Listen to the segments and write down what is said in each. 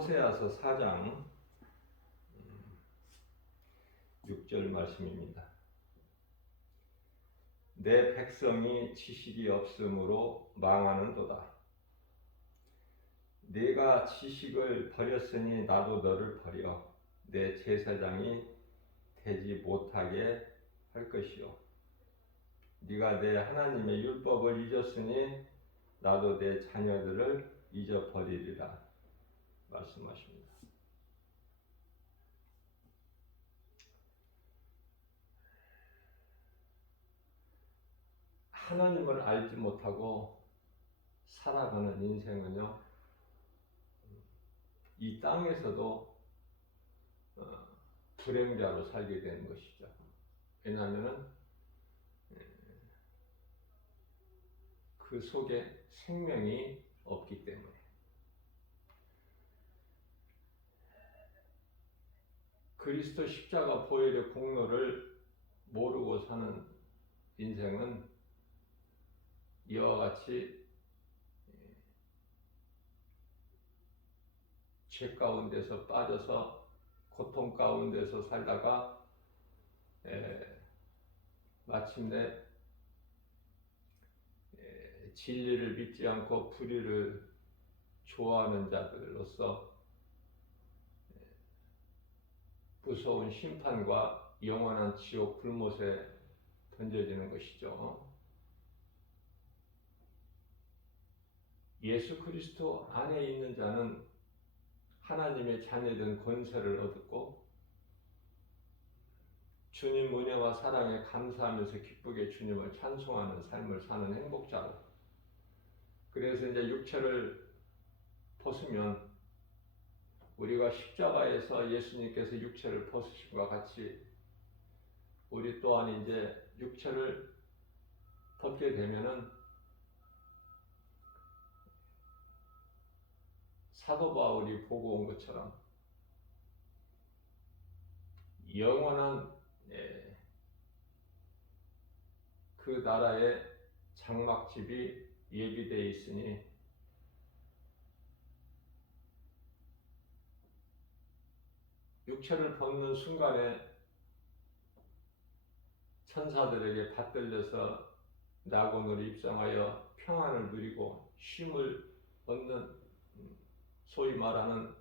호세아서 4장 6절 말씀입니다. 내 백성이 지식이 없으므로 망하는도다. 네가 지식을 버렸으니 나도 너를 버려 내 제사장이 되지 못하게 할 것이요. 네가 내 하나님의 율법을 잊었으니 나도 내 자녀들을 잊어버리리라 말씀하십니다. 하나님을 알지 못하고 살아가는 인생은요, 이 땅에서도 불행자로 살게 되는 것이죠. 왜냐하면 그 속에 생명이 없기 때문에. 그리스도 십자가 보혈의 공로를 모르고 사는 인생은 이와 같이 죄 가운데서 빠져서 고통 가운데서 살다가 마침내 진리를 믿지 않고 불의를 좋아하는 자들로서 무서운 심판과 영원한 지옥 불못에 던져지는 것이죠. 예수 그리스도 안에 있는 자는 하나님의 자녀된 권세를 얻었고 주님 은혜와 사랑에 감사하면서 기쁘게 주님을 찬송하는 삶을 사는 행복자로. 그래서 이제 육체를 벗으면 우리가 십자가에서 예수님께서 육체를 벗으심과 같이 우리 또한 이제 육체를 벗게 되면은 사도 바울이 보고 온 것처럼 영원한 그 나라의 장막집이 예비되어 있으니 육체를 벗는 순간에 천사들에게 받들려서 낙원으로 입성하여 평안을 누리고 쉼을 얻는 소위 말하는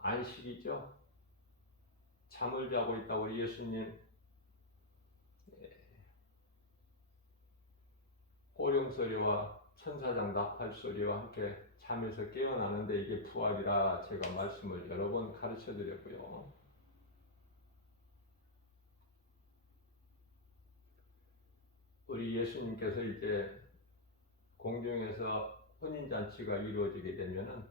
안식이죠. 잠을 자고 있다고 우리 예수님 호령소리와 천사장 나팔소리와 함께 잠에서 깨어나는데 이게 부활이라 제가 말씀을 여러 번 가르쳐 드렸고요. 우리 예수님께서 이제 공중에서 혼인잔치가 이루어지게 되면은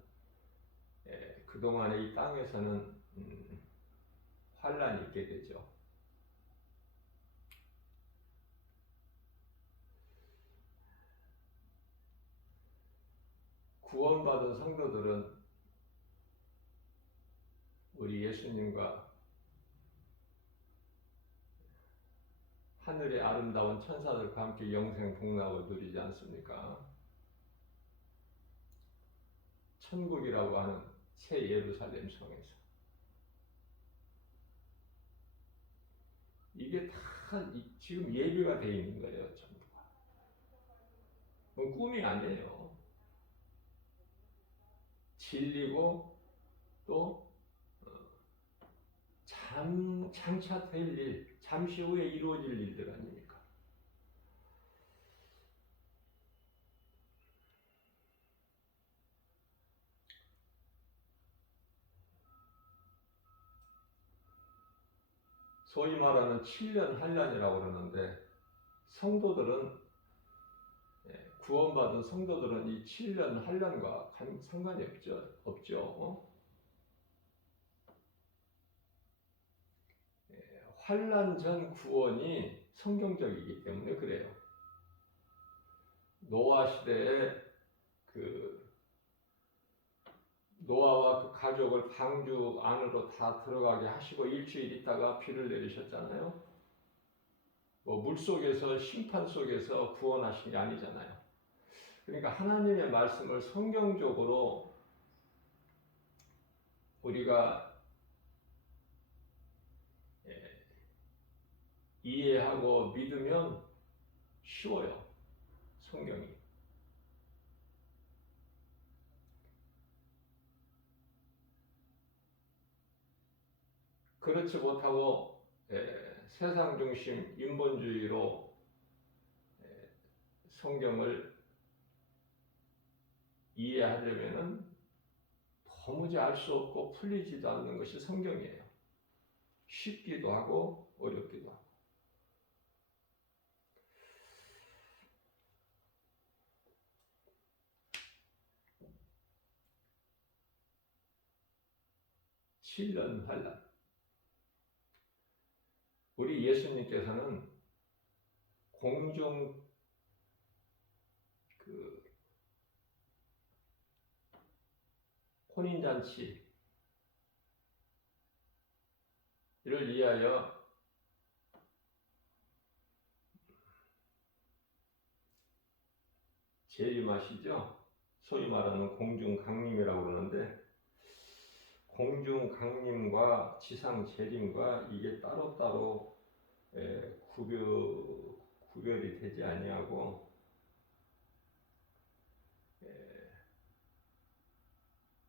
그동안에 이 땅에서는 환란이 있게 되죠. 구원받은 성도들은 우리 예수님과 하늘의 아름다운 천사들과 함께 영생 복락을 누리지 않습니까? 천국이라고 하는 새 예루살렘 성에서. 이게 다 지금 예비가 되어 있는 거예요, 전부가. 뭐 꿈이 아니에요. 진리고 또 장차 될 일, 잠시 후에 이루어질 일들 아닙니까? 소위 말하는 7년 환란이라고 그러는데 성도들은 구원받은 성도들은 이 7년 환란과 상관이 없죠. 환란 전 구원이 성경적이기 때문에 그래요. 노아 시대에 노아와 그 가족을 방주 안으로 다 들어가게 하시고 일주일 있다가 비를 내리셨잖아요. 뭐 물속에서 심판 속에서 구원하신 게 아니잖아요. 그러니까 하나님의 말씀을 성경적으로 우리가 이해하고 믿으면 쉬워요. 성경이. 그렇지 못하고 세상 중심 인본주의로 성경을 이해하려면은 도무지 알 수 없고 풀리지도 않는 것이 성경이에요. 쉽기도 하고 어렵기도 하고. 칠년 환란. 우리 예수님께서는 공중 혼인잔치를 위하여 재림하시죠. 소위 말하는 공중강림이라고 그러는데, 공중강림과 지상재림과 이게 따로따로 구별이 되지 아니하고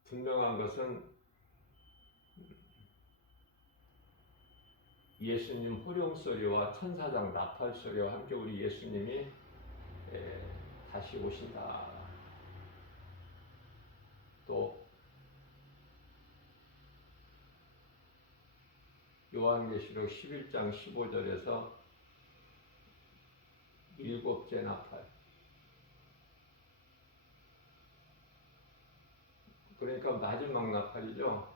분명한 것은 예수님 호령소리와 천사장 나팔소리와 함께 우리 예수님이 다시 오신다. 또 요한계시록 11장 15절에서 일곱째 나팔, 그러니까 마지막 나팔이죠.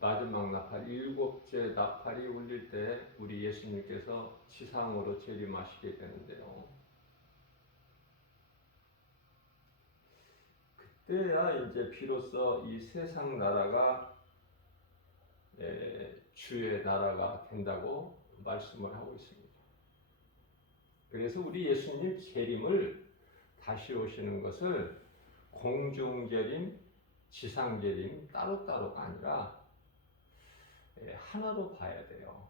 마지막 나팔, 일곱째 나팔이 울릴 때 우리 예수님께서 지상으로 재림하시게 되는데요. 그때야 이제 비로소 이 세상 나라가 주의 나라가 된다고 말씀을 하고 있습니다. 그래서 우리 예수님 재림을 다시 오시는 것을 공중재림, 지상재림 따로따로가 아니라 하나로 봐야 돼요.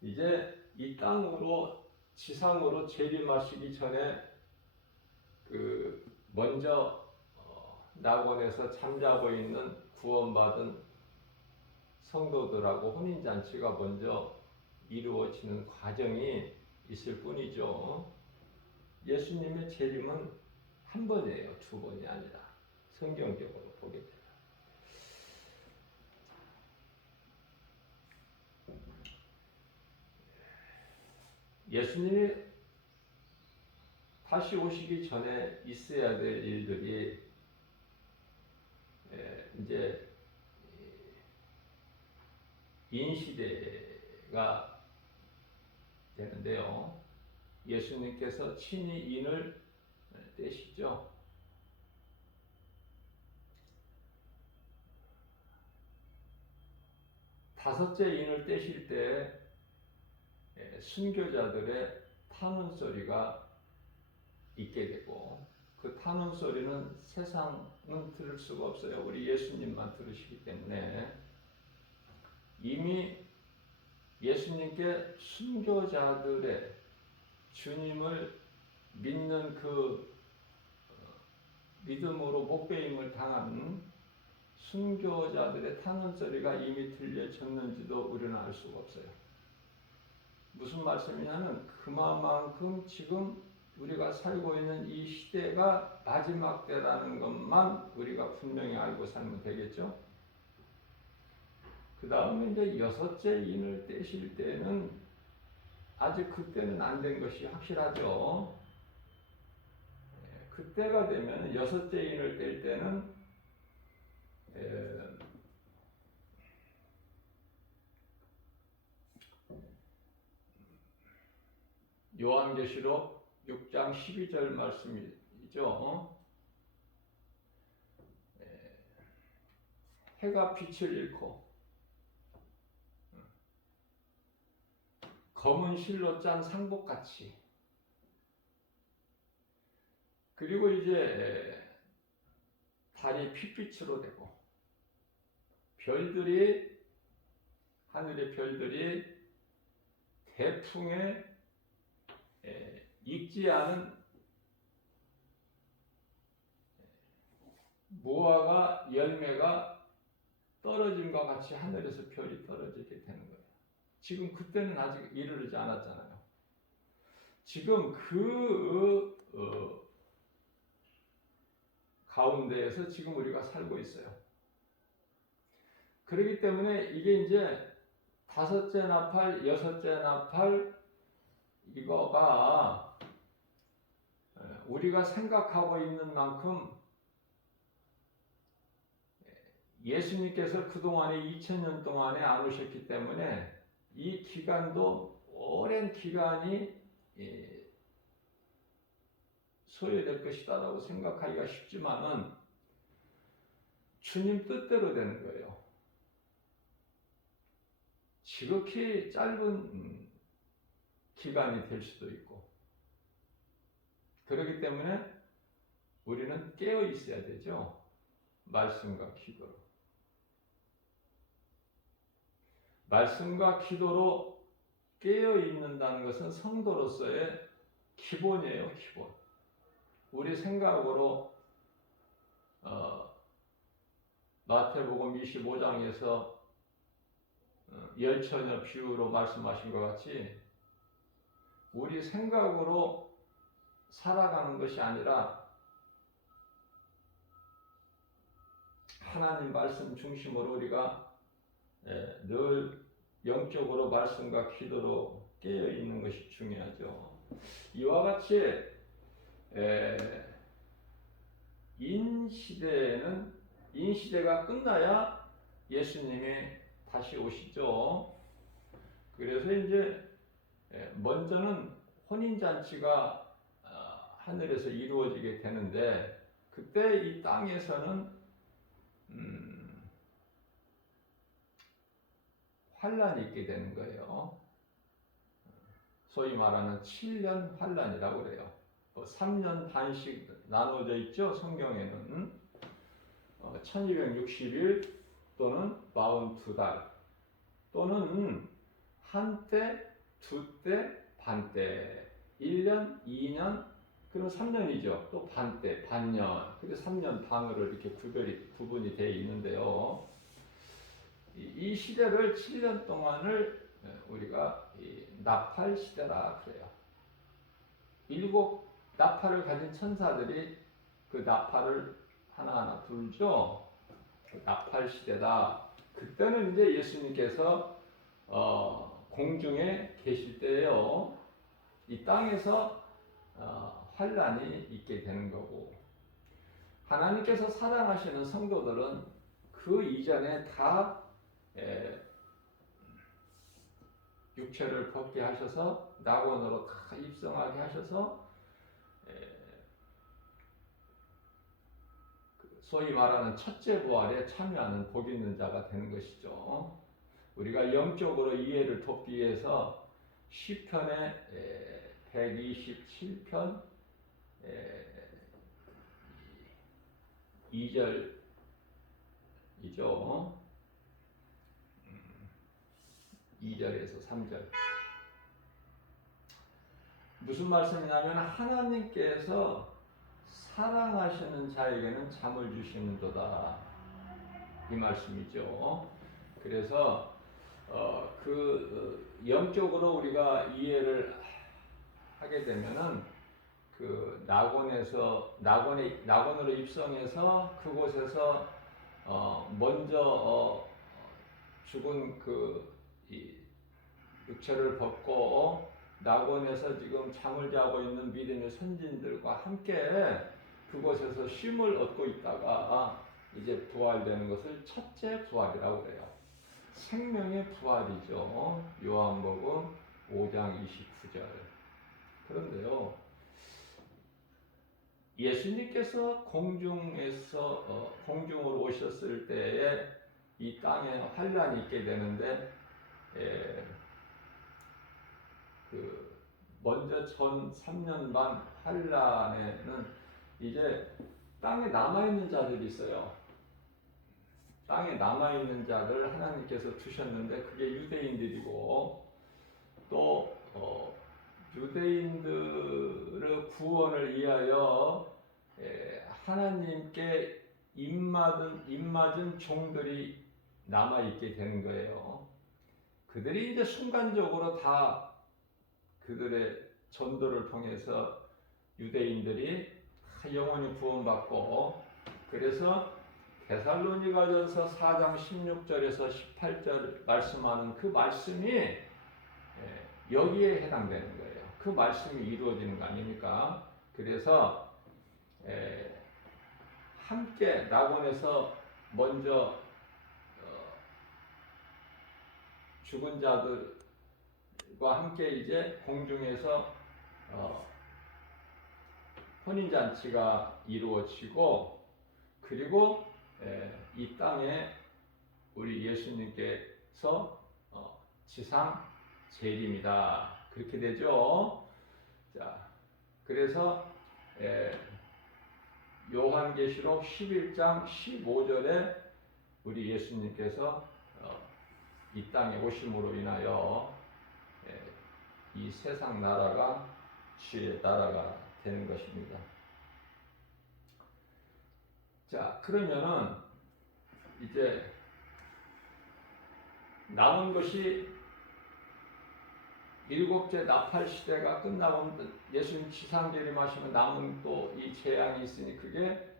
이제 이 땅으로 지상으로 재림하시기 전에 먼저 낙원에서 잠자고 있는 구원받은 성도들하고 혼인잔치가 먼저 이루어지는 과정이 있을 뿐이죠. 예수님의 재림은 한 번이에요. 두 번이 아니라 성경적으로 보게 돼요. 예수님이 다시 오시기 전에 있어야 될 일들이 이제 인시대가 되는데요. 예수님께서 친히 인을 떼시죠. 다섯째 인을 떼실 때 순교자들의 타는 소리가 있게 되고, 그 타는 소리는 세상은 들을 수가 없어요. 우리 예수님만 들으시기 때문에. 이미 예수님께 순교자들의 주님을 믿는 그 믿음으로 목배임을 당한 순교자들의 타는 소리가 이미 들려졌는지도 우리는 알 수가 없어요. 무슨 말씀이냐면 그만큼 지금 우리가 살고 있는 이 시대가 마지막 때라는 것만 우리가 분명히 알고 살면 되겠죠. 그 다음에 이제 여섯째 인을 떼실 때는 아직 그때는 안 된 것이 확실하죠. 그때가 되면 여섯째 인을 뗄 때는 요한계시록 6장 12절 말씀이죠. 해가 빛을 잃고 검은 실로 짠 상복같이, 그리고 이제 달이 핏빛으로 되고 별들이 하늘의 별들이 대풍에 익지 않은 무화과 열매가 떨어짐과 같이 하늘에서 별이 떨어지게 되는 거예요. 지금 그때는 아직 이르지 않았잖아요. 지금 가운데에서 지금 우리가 살고 있어요. 그렇기 때문에 이게 이제 다섯째 나팔, 여섯째 나팔 이거가 우리가 생각하고 있는 만큼 예수님께서 그동안에 2000년 동안에 안 오셨기 때문에 이 기간도 오랜 기간이 소요될 것이다라고 생각하기가 쉽지만은 주님 뜻대로 되는 거예요. 지극히 짧은 기간이 될 수도 있고 그렇기 때문에 우리는 깨어 있어야 되죠. 말씀과 기도로. 말씀과 기도로 깨어 있는다는 것은 성도로서의 기본이에요. 기본. 우리 생각으로 마태복음 25장에서 열처녀 비유로 말씀하신 것 같이 우리 생각으로 살아가는 것이 아니라 하나님 말씀 중심으로 우리가 늘 영적으로 말씀과 기도로 깨어 있는 것이 중요하죠. 이와 같이 인시대가 끝나야 예수님이 다시 오시죠. 그래서 이제 먼저는 혼인잔치가 하늘에서 이루어지게 되는데 그때 이 땅에서는 환란이 있게 되는 거예요. 소위 말하는 7년 환란이라고 그래요. 3년 반씩 나눠져 있죠. 성경에는 1260일 또는 42달 또는 한때, 두때, 반때 1년, 2년 그럼 3년이죠. 또 반때, 반년 그리고 3년 반으로 이렇게 구분이 되어 있는데요. 이 시대를 7년 동안을 우리가 나팔 시대라 그래요. 7 나팔을 가진 천사들이 그 나팔을 하나하나 불죠. 나팔 시대다. 그때는 이제 예수님께서 공중에 계실 때예요. 이 땅에서 환란이 있게 되는 거고 하나님께서 사랑하시는 성도들은 그 이전에 다 육체를 벗게 하셔서 낙원으로 다 입성하게 하셔서 소위 말하는 첫째 부활에 참여하는 복 있는 자가 되는 것이죠. 우리가 영적으로 이해를 돕기 위해서 시편의 127편 2절이죠. 2절에서 3절. 무슨 말씀이냐면 하나님께서 사랑하시는 자에게는 잠을 주시는도다. 이 말씀이죠. 그래서 영적으로 우리가 이해를 하게 되면은 그 낙원으로 입성해서 그곳에서 먼저 죽은 이 육체를 벗고 낙원에서 지금 잠을 자고 있는 믿음의 선진들과 함께 그곳에서 쉼을 얻고 있다가 이제 부활되는 것을 첫째 부활이라고 그래요. 생명의 부활이죠. 요한복음 5장 29절. 그런데요, 예수님께서 공중으로 오셨을 때에 이 땅에 환란이 있게 되는데 먼저 전 3년 반 환란에는 이제 땅에 남아있는 자들이 있어요. 땅에 남아있는 자들 하나님께서 두셨는데 그게 유대인들이고 또 유대인들의 구원을 위하여 하나님께 입맞은 종들이 남아있게 되는 거예요. 그들이 이제 순간적으로 다 그들의 전도를 통해서 유대인들이 다 영원히 구원받고, 그래서 데살로니가전서 4장 16절에서 18절 말씀하는 그 말씀이 여기에 해당되는 거예요. 그 말씀이 이루어지는 거 아닙니까? 그래서 함께 낙원에서 먼저 죽은 자들과 함께 이제 공중에서 혼인잔치가 이루어지고, 그리고 이 땅에 우리 예수님께서 지상 재림이다, 그렇게 되죠. 자, 그래서 요한계시록 11장 15절에 우리 예수님께서 이 땅에 오심으로 인하여 이 세상 나라가 주의 나라가 되는 것입니다. 자, 그러면은 이제 남은 것이 일곱째 나팔 시대가 끝나고 예수님 지상 재림하시면 남은 또 이 재앙이 있으니 그게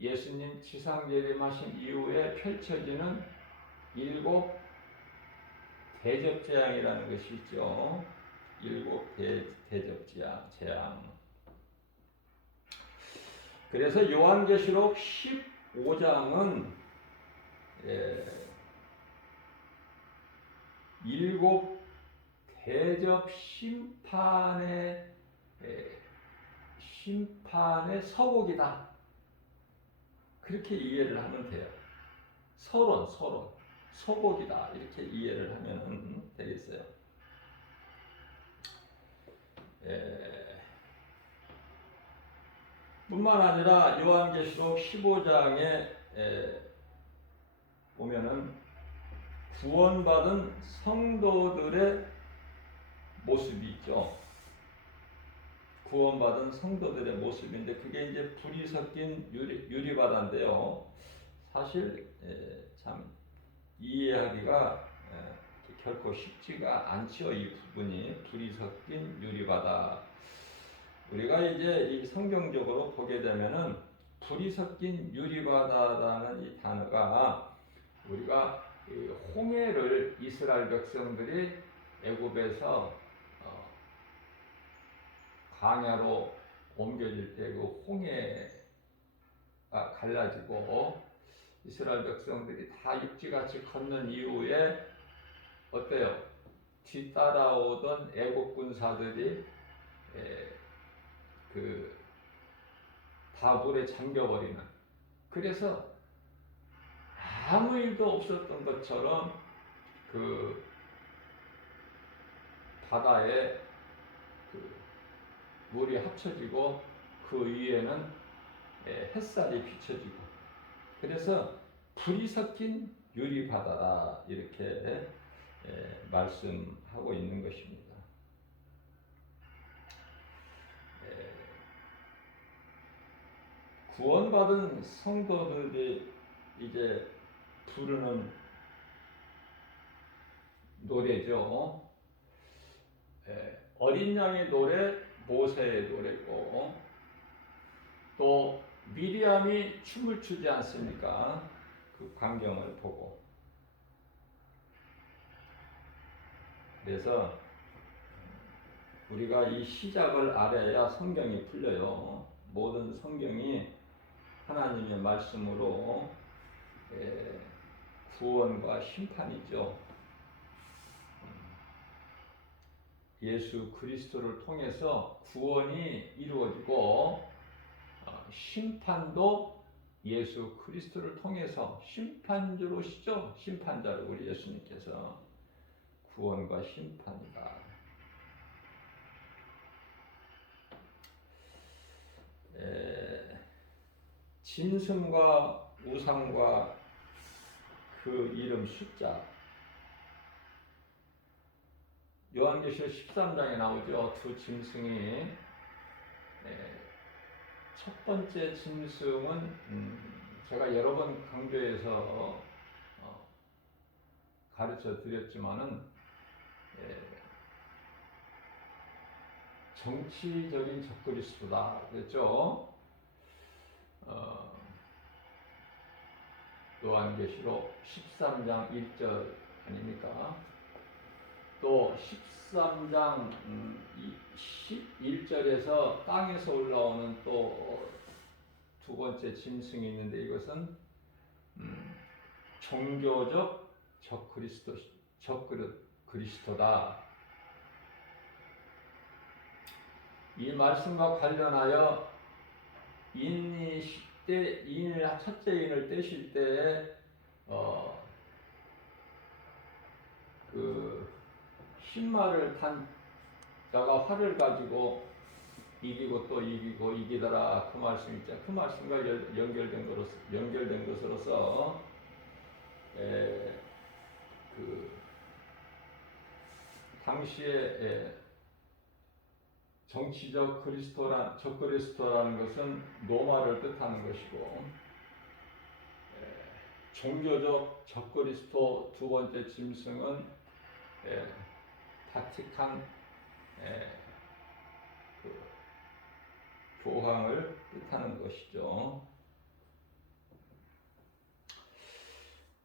예수님 지상 재림하신 이후에 펼쳐지는 일곱 대접 재앙이라는 것이 있죠. 일곱 대접 재앙. 그래서 요한계시록 15장은 일곱 대접 심판의 서곡이다, 그렇게 이해를 하면 돼요. 서론 서곡이다, 이렇게 이해를 하면 되겠어요. 뿐만 아니라 요한계시록 15장에 보면은 구원받은 성도들의 모습이 있죠. 구원받은 성도들의 모습인데 그게 이제 불이 섞인 유리바다인데요. 사실 참 이해하기가 결코 쉽지가 않죠. 이 부분이 불이 섞인 유리바다. 우리가 이제 이 성경적으로 보게 되면은 불이 섞인 유리바다라는 이 단어가 우리가 홍해를 이스라엘 백성들이 애굽에서 광야로 옮겨질 때 그 홍해가 갈라지고 이스라엘 백성들이 다 육지같이 건넌 이후에 어때요? 뒤따라오던 애국 군사들이 그 다 물에 잠겨버리는, 그래서 아무 일도 없었던 것처럼 그 바다에 그 물이 합쳐지고 그 위에는 햇살이 비춰지고, 그래서 불이 섞인 유리바다다, 이렇게 말씀하고 있는 것입니다. 구원받은 성도들이 이제 부르는 노래죠. 어린 양의 노래, 모세의 노래고, 또 미리암이 춤을 추지 않습니까? 그 광경을 보고. 그래서 우리가 이 시작을 알아야 성경이 풀려요. 모든 성경이 하나님의 말씀으로 구원과 심판이죠. 예수 그리스도를 통해서 구원이 이루어지고 심판도 예수 그리스도를 통해서 심판주로시죠. 심판자로 우리 예수님께서 구원과 심판이다. 짐승과 우상과 그 이름 숫자. 요한계시록 13장에 나오죠. 두 짐승이. 첫 번째 짐승은 제가 여러 번 강조해서 가르쳐 드렸지만은 정치적인 적그리스도다 그랬죠. 요한계시록 13장 1절 아닙니까? 또 13장 11절에서 땅에서 올라오는 또 두 번째 짐승이 있는데 이것은 종교적 적그리스도다. 이 말씀과 관련하여 인이 첫째 인을 떼실 때에 그 흰말을 탄 자가 활을 가지고 이기고 또 이기고 이기더라 그 말씀 있죠. 그 말씀과 연결된 것으로서 그 당시에 정치적 적그리스도라는 것은 로마를 뜻하는 것이고 종교적 적그리스도 두 번째 짐승은 바티칸 그 교황을 뜻하는 것이죠.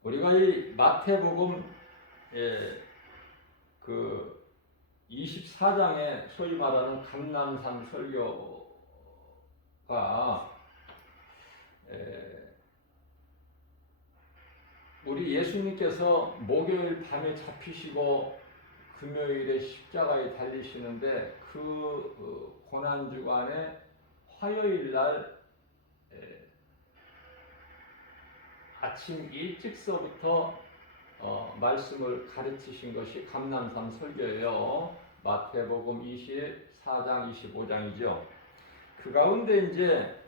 우리가 이 마태복음 그 24장에 소위 말하는 감람산 설교가 우리 예수님께서 목요일 밤에 잡히시고 금요일에 십자가에 달리시는데 그 고난주간에 화요일 날 아침 일찍서부터 말씀을 가르치신 것이 감람산 설교예요. 마태복음 24장 25장이죠. 그 가운데 이제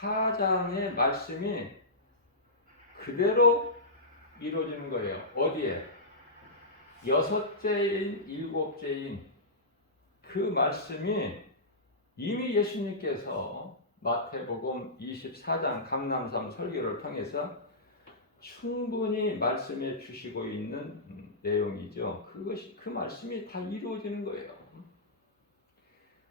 24장의 말씀이 그대로 이루어지는 거예요. 어디에? 여섯째인 일곱째인 그 말씀이 이미 예수님께서 마태복음 24장 감람산 설교를 통해서 충분히 말씀해 주시고 있는 내용이죠. 그 말씀이 다 이루어지는 거예요.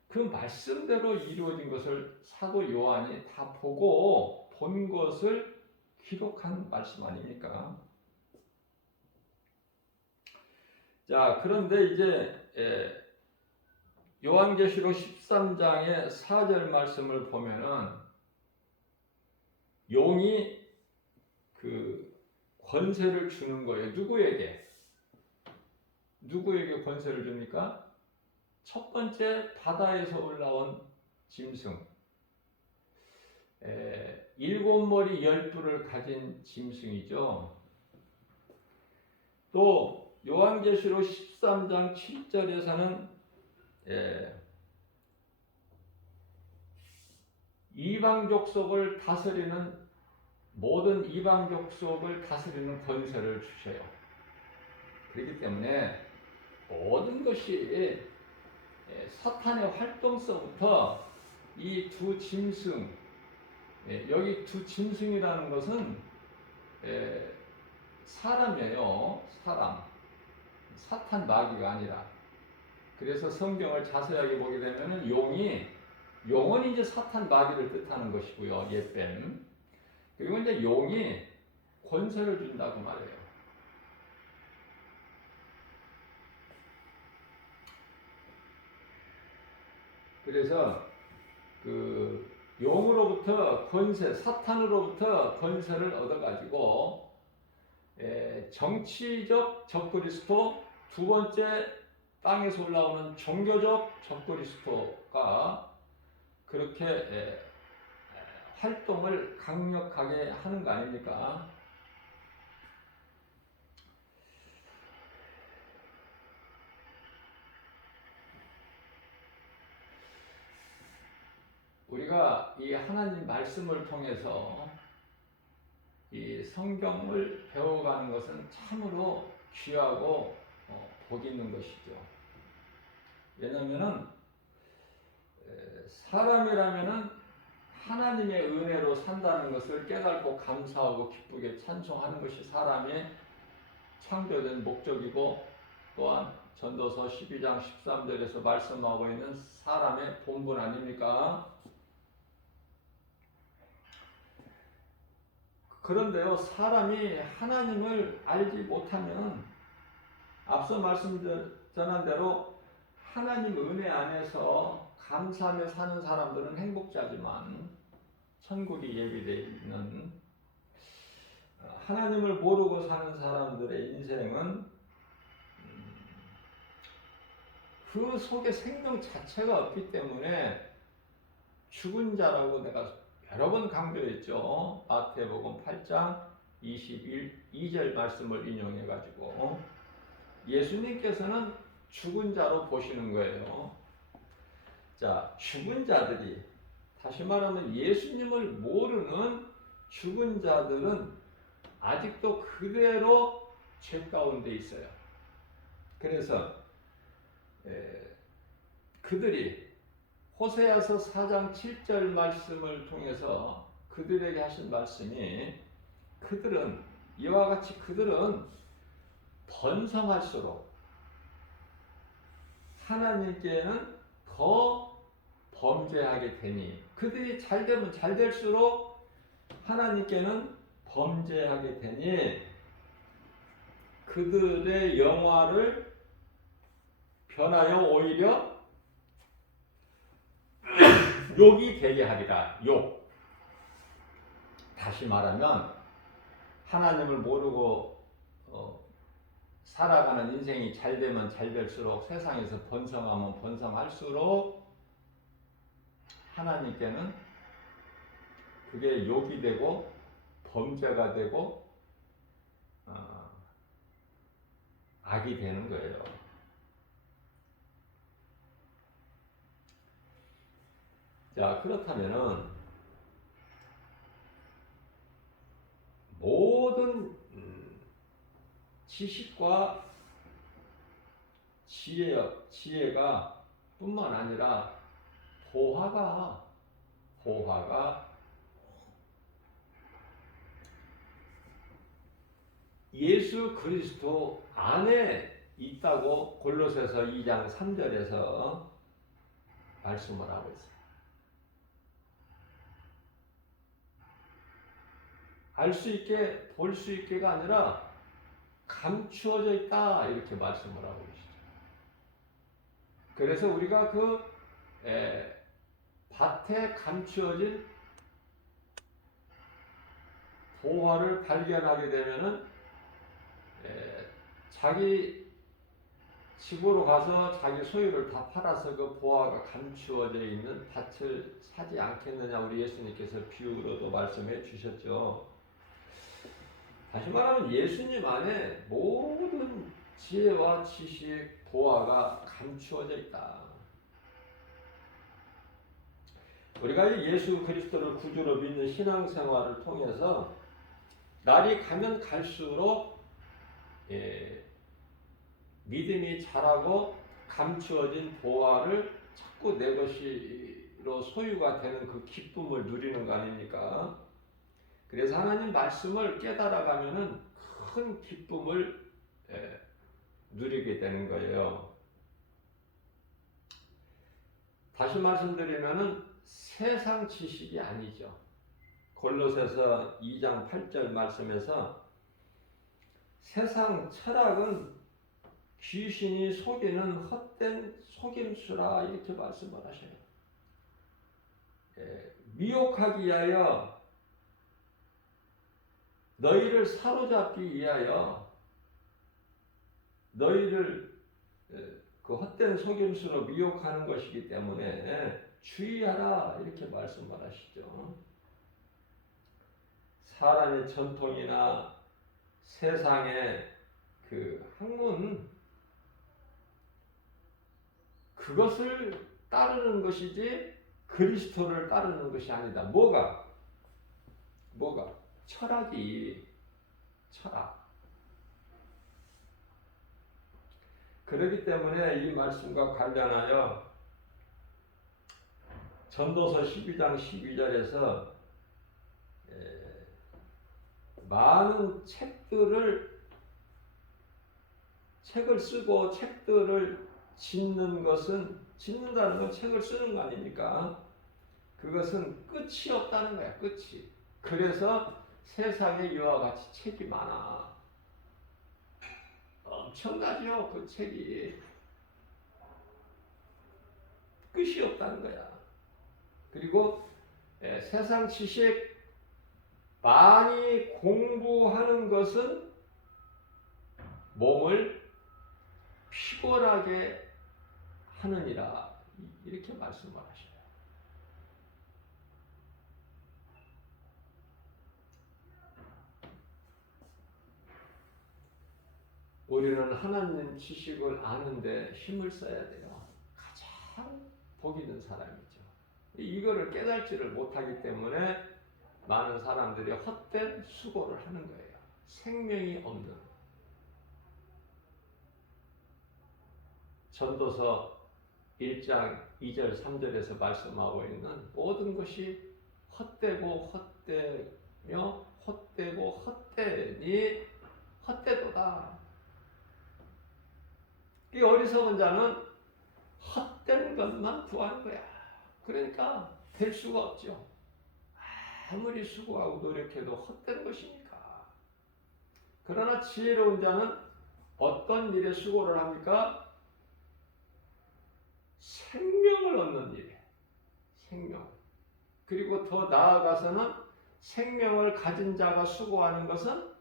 그 말씀대로 이루어진 것을 사도 요한이 다 보고 본 것을 기록한 말씀 아닙니까? 자, 그런데 이제 요한계시록 13장의 4절 말씀을 보면은 용이 그 권세를 주는 거예요. 누구에게 권세를 줍니까? 첫 번째 바다에서 올라온 짐승, 일곱 머리 10뿔을 가진 짐승이죠. 또 요한계시록 13장 7절에서는 이방 족속을 다스리는 모든 이방 족속을 다스리는 권세를 주셔요. 그렇기 때문에 모든 것이 사탄의 활동서부터 이 두 짐승, 여기 두 짐승이라는 것은 사람이에요. 사람. 사탄 마귀가 아니라. 그래서 성경을 자세하게 보게 되면 용은 이제 사탄 마귀를 뜻하는 것이고요. 옛뱀. 그리고 이제 용이 권세를 준다고 말해요. 그래서 그 용으로부터 사탄으로부터 권세를 얻어가지고 정치적 적그리스도, 두 번째 땅에서 올라오는 종교적 적그리스도가 그렇게 활동을 강력하게 하는 거 아닙니까? 우리가 이 하나님 말씀을 통해서 이 성경을 배워가는 것은 참으로 귀하고 복 있는 것이죠. 왜냐하면은 사람이라면은 하나님의 은혜로 산다는 것을 깨닫고 감사하고 기쁘게 찬송하는 것이 사람의 창조된 목적이고, 또한 전도서 12장 13절에서 말씀하고 있는 사람의 본분 아닙니까? 그런데요, 사람이 하나님을 알지 못하면 앞서 전한 대로 하나님 은혜 안에서 감사하며 사는 사람들은 행복자지만 천국이 예비되어 있는 하나님을 모르고 사는 사람들의 인생은 그 속에 생명 자체가 없기 때문에 죽은 자라고 내가 여러 번 강조했죠. 마태복음 8장 22절 말씀을 인용해 가지고 예수님께서는 죽은 자로 보시는 거예요. 자, 죽은 자들이, 다시 말하면 예수님을 모르는 죽은 자들은 아직도 그대로 죄 가운데 있어요. 그래서 그들이 호세아서 4장 7절 말씀을 통해서 그들에게 하신 말씀이, 그들은 이와 같이 그들은 번성할수록 하나님께는 더 범죄하게 되니, 그들이 잘되면 잘될수록 하나님께는 범죄하게 되니 그들의 영화를 변하여 오히려 욕이 되게 하리라. 욕. 다시 말하면 하나님을 모르고 살아가는 인생이 잘되면 잘될수록, 세상에서 번성하면 번성할수록 하나님께는 그게 욕이 되고 범죄가 되고 악이 되는 거예요. 자, 그렇다면은 모든 지식과 지혜가 뿐만 아니라 보화가 예수 그리스도 안에 있다고 골로새서 2장 3절에서 말씀을 하고 있어요. 알 수 있게, 볼 수 있게가 아니라 감추어져 있다, 이렇게 말씀을 하고 계시죠. 그래서 우리가 그 밭에 감추어진 보화를 발견하게 되면은 자기 집으로 가서 자기 소유를 다 팔아서 그 보화가 감추어져 있는 밭을 사지 않겠느냐, 우리 예수님께서 비유로도 말씀해 주셨죠. 다시 말하면 예수님 안에 모든 지혜와 지식, 보화가 감추어져 있다. 우리가 예수 그리스도를 구주로 믿는 신앙생활을 통해서 날이 가면 갈수록 믿음이 자라고 감추어진 보화를 자꾸 내 것으로 소유가 되는 그 기쁨을 누리는 거 아닙니까? 그래서 하나님 말씀을 깨달아가면은 큰 기쁨을 누리게 되는 거예요. 다시 말씀드리면은 세상 지식이 아니죠. 골로새서 2장 8절 말씀에서 세상 철학은 귀신이 속이는 헛된 속임수라, 이렇게 말씀을 하셔요. 미혹하기 위하여, 너희를 사로잡기 위하여 너희를 그 헛된 속임수로 미혹하는 것이기 때문에 주의하라, 이렇게 말씀을 하시죠. 사람의 전통이나 세상의 그 학문, 그것을 따르는 것이지 그리스도를 따르는 것이 아니다. 뭐가? 철학이. 철학. 그렇기 때문에 이 말씀과 관련하여 전도서 12장 12절에서 많은 책을 쓰고 책들을 짓는다는 건 책을 쓰는 거 아닙니까? 그것은 끝이 없다는 거야, 끝이. 그래서 세상에 이와 같이 책이 많아. 엄청나죠, 그 책이. 끝이 없다는 거야. 그리고 세상 지식 많이 공부하는 것은 몸을 피곤하게 하느니라. 이렇게 말씀을 하셔요. 우리는 하나님 지식을 아는데 힘을 써야 돼요. 가장 복 있는 사람이죠. 이거를 깨달지를 못하기 때문에 많은 사람들이 헛된 수고를 하는 거예요. 생명이 없는. 전도서 1장 2절 3절에서 말씀하고 있는 모든 것이 헛되고 헛되며 헛되고 헛되니 헛되도다. 이 어리석은 자는 헛된 것만 구하는 거야. 그러니까 될 수가 없죠. 아무리 수고하고 노력해도 헛된 것이니까. 그러나 지혜로운 자는 어떤 일에 수고를 합니까? 생명을 얻는 일에. 생명. 그리고 더 나아가서는 생명을 가진 자가 수고하는 것은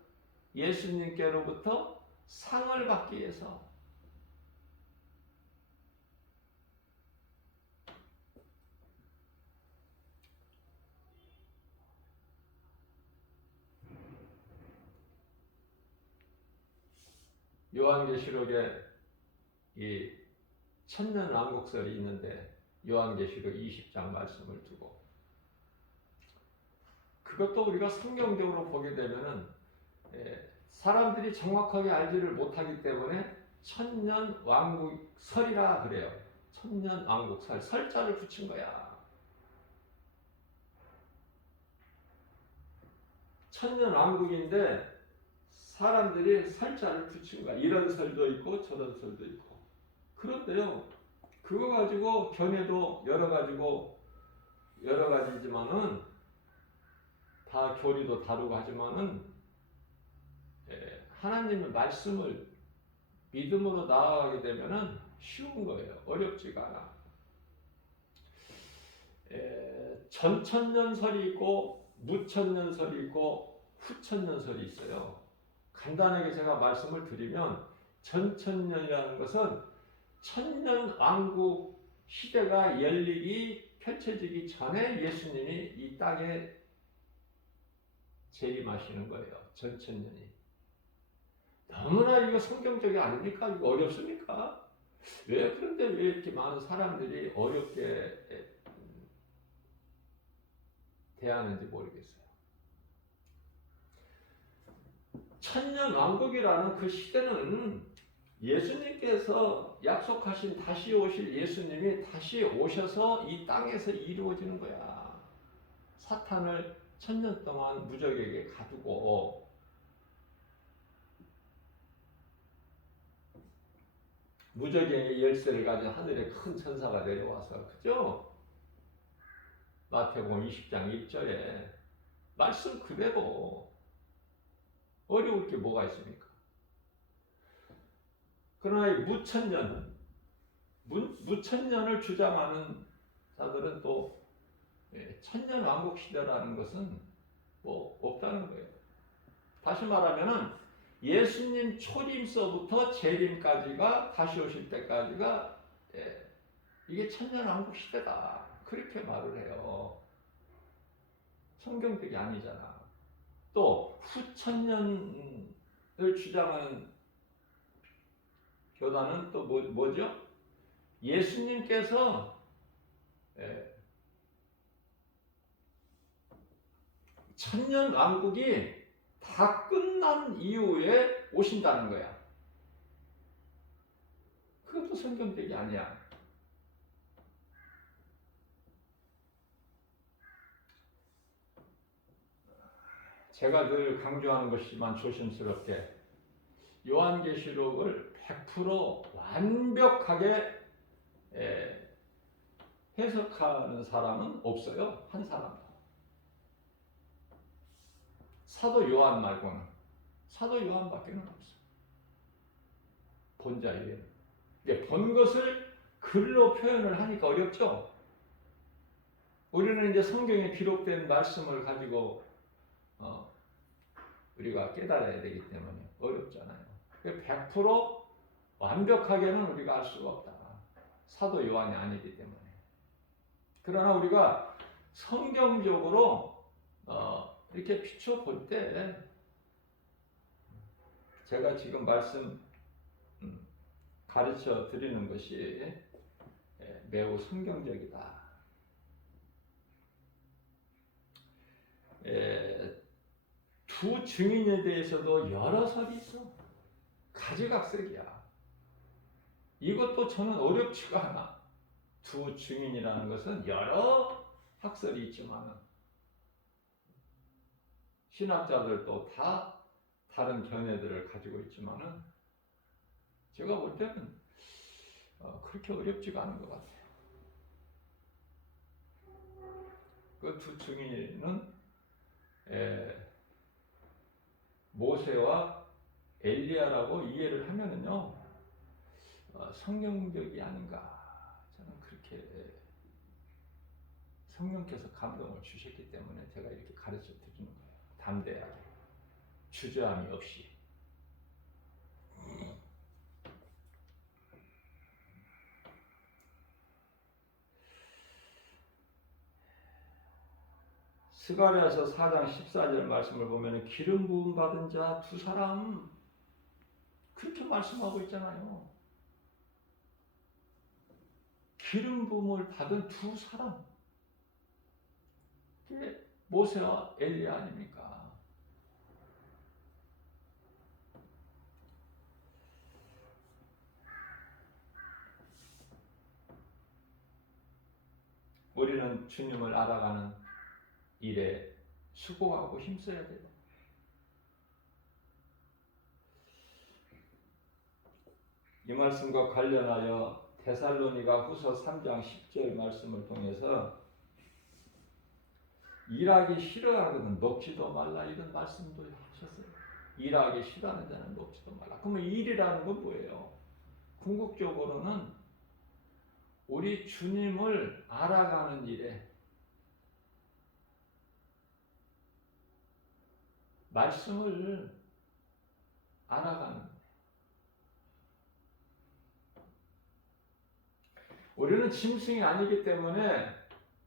예수님께로부터 상을 받기 위해서. 요한계시록에 이 천년왕국설이 있는데 요한계시록 20장 말씀을 두고 그것도 우리가 성경적으로 보게 되면은 사람들이 정확하게 알지를 못하기 때문에 천년왕국설이라 그래요. 천년왕국설. 설자를 붙인 거야. 천년왕국인데 사람들이 설자를 붙인 거야. 이런 설도 있고 저런 설도 있고. 그런데요, 그거 가지고 견해도 여러 가지지만은 다 교리도 다르고 하지만은 하나님의 말씀을 믿음으로 나아가게 되면은 쉬운 거예요. 어렵지가 않아. 전천년설이 있고 무천년설이 있고 후천년설이 있어요. 간단하게 제가 말씀을 드리면 전천년이라는 것은 천년왕국 시대가 펼쳐지기 전에 예수님이 이 땅에 재림하시는 거예요. 전천년이. 너무나 이거 성경적이 아닙니까? 이거 어렵습니까? 그런데 왜 이렇게 많은 사람들이 어렵게 대하는지 모르겠어요. 천년왕국이라는 그 시대는 예수님께서 약속하신 다시 오실 예수님이 다시 오셔서 이 땅에서 이루어지는 거야. 사탄을 천년 동안 무적에게 가두고 무적의 열쇠를 가진 하늘에 큰 천사가 내려와서, 그죠? 마태복음 20장 1절에 말씀 그대로. 어려울 게 뭐가 있습니까? 그러나 이 무천년을 주장하는 자들은 또 천년왕국 시대라는 것은 뭐 없다는 거예요. 다시 말하면은 예수님 초림서부터 재림까지가, 다시 오실 때까지가 이게 천년왕국 시대다. 그렇게 말을 해요. 성경적이 아니잖아. 또 후천년을 주장하는 교단은 또 뭐죠? 예수님께서 천년 왕국이 다 끝난 이후에 오신다는 거야. 그것도 성경적이 아니야. 제가 늘 강조하는 것이지만 조심스럽게 요한계시록을 100% 완벽하게 해석하는 사람은 없어요. 한 사람도. 사도 요한 말고는. 사도 요한밖에는 없어요. 본자 이외에는. 본 것을 글로 표현을 하니까 어렵죠? 우리는 이제 성경에 기록된 말씀을 가지고 우리가 깨달아야 되기 때문에 어렵잖아요. 100% 완벽하게는 우리가 알 수가 없다. 사도 요한이 아니기 때문에. 그러나 우리가 성경적으로 이렇게 비춰볼 때 제가 지금 말씀 가르쳐 드리는 것이 매우 성경적이다. 두 증인에 대해서도 여러 설이 있어. 가지각색이야. 이것도 저는 어렵지가 않아. 두 증인이라는 것은 여러 학설이 있지만 신학자들도 다 다른 견해들을 가지고 있지만은 제가 볼 때는 그렇게 어렵지가 않은 것 같아요. 그 두 증인은 모세와 엘리야라고 이해를 하면은요 성경적이 아닌가. 저는 그렇게 성령께서 감동을 주셨기 때문에 제가 이렇게 가르쳐 드리는 거예요. 담대하게, 주저함이 없이. 스가랴서 4장 14절 말씀을 보면 기름 부음 받은 자 두 사람 그렇게 말씀하고 있잖아요. 기름 부음을 받은 두 사람. 그게 모세와 엘리야 아닙니까? 우리는 주님을 알아가는 일에 수고하고 힘써야 돼요. 이 말씀과 관련하여 데살로니가 후서 3장 10절 말씀을 통해서 일하기 싫어하거든 먹지도 말라 이런 말씀도 하셨어요. 일하기 싫어하는 자는 먹지도 말라. 그러면 일이라는 건 뭐예요? 궁극적으로는 우리 주님을 알아가는 일에 말씀을 알아가는. 우리는 짐승이 아니기 때문에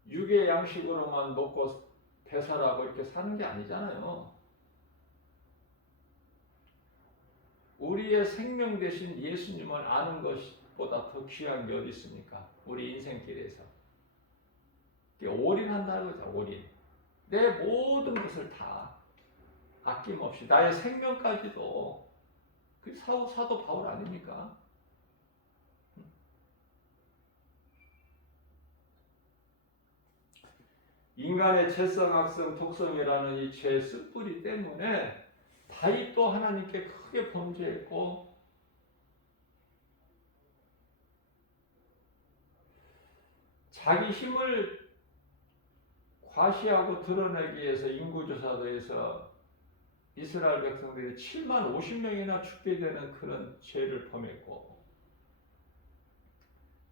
육의 양식으로만 먹고 배살하고 이렇게 사는 게 아니잖아요. 우리의 생명 대신 예수님을 아는 것보다 더 귀한 게 어디 있습니까? 우리 인생길에서. 올인한다는 거죠. 올인. 내 모든 것을 다 아낌없이 나의 생명까지도. 그 사도 바울 아닙니까? 인간의 죄성악성 독성이라는 이 죄의 습뿌리 때문에 다윗도 하나님께 크게 범죄했고 자기 힘을 과시하고 드러내기 위해서 인구조사도에서 이스라엘 백성들이 7만 50명이나 죽게 되는 그런 죄를 범했고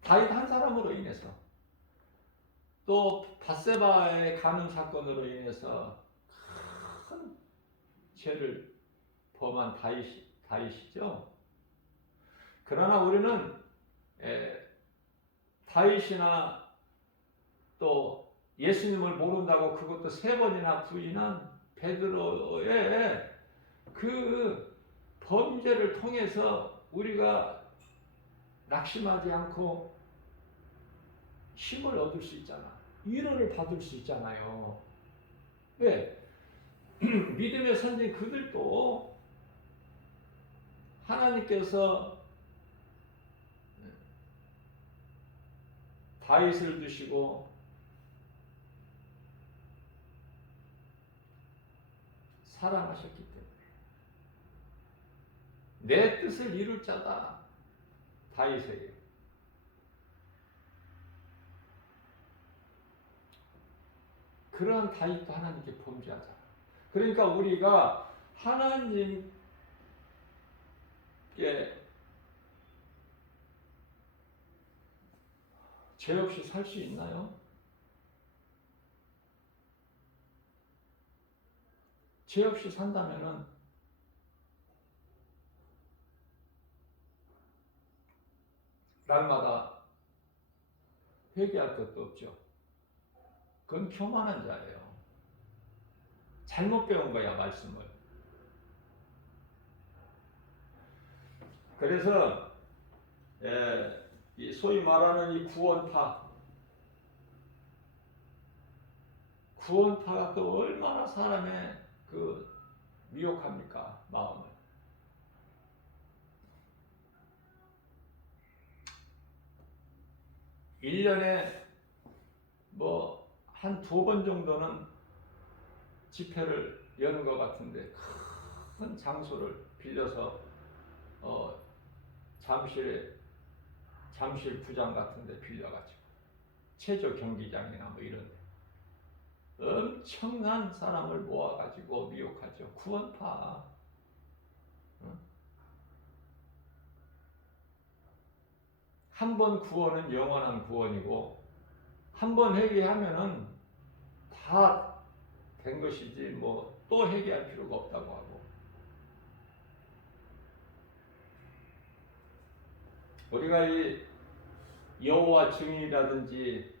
다윗 한 사람으로 인해서 또 밧세바의 간음 사건으로 인해서 큰 죄를 범한 다윗이죠. 그러나 우리는 다윗이나 또 예수님을 모른다고 그것도 3번이나 부인한 베드로의 그 범죄를 통해서 우리가 낙심하지 않고 힘을 얻을 수 있잖아. 위로를 받을 수 있잖아요. 왜? 믿음의 선진 그들도 하나님께서 다윗을 두시고 사랑하셨기 때문에 내 뜻을 이룰 자다. 다윗에게. 그러한 다윗도 하나님께 범죄하잖아. 그러니까 우리가 하나님께 죄 없이 살 수 있나요? 죄 없이 산다면은 날마다 회개할 것도 없죠. 그건 교만한 자예요. 잘못 배운 거야, 말씀을. 그래서 이 소위 말하는 이 구원파가 또 얼마나 사람의 그 미혹합니까, 마음을. (1년에) 뭐 한 2번 정도는 집회를 여는 것 같은데, 큰 장소를 빌려서 잠실 부장 같은 데 빌려가지고 체조 경기장이나 뭐 이런 데 엄청난 사람을 모아가지고 미혹하죠. 구원파. 한 번 구원은 영원한 구원이고, 한 번 회개하면은 다 된 것이지 뭐 또 회개할 필요가 없다고 하고. 우리가 이 여호와 증인이라든지,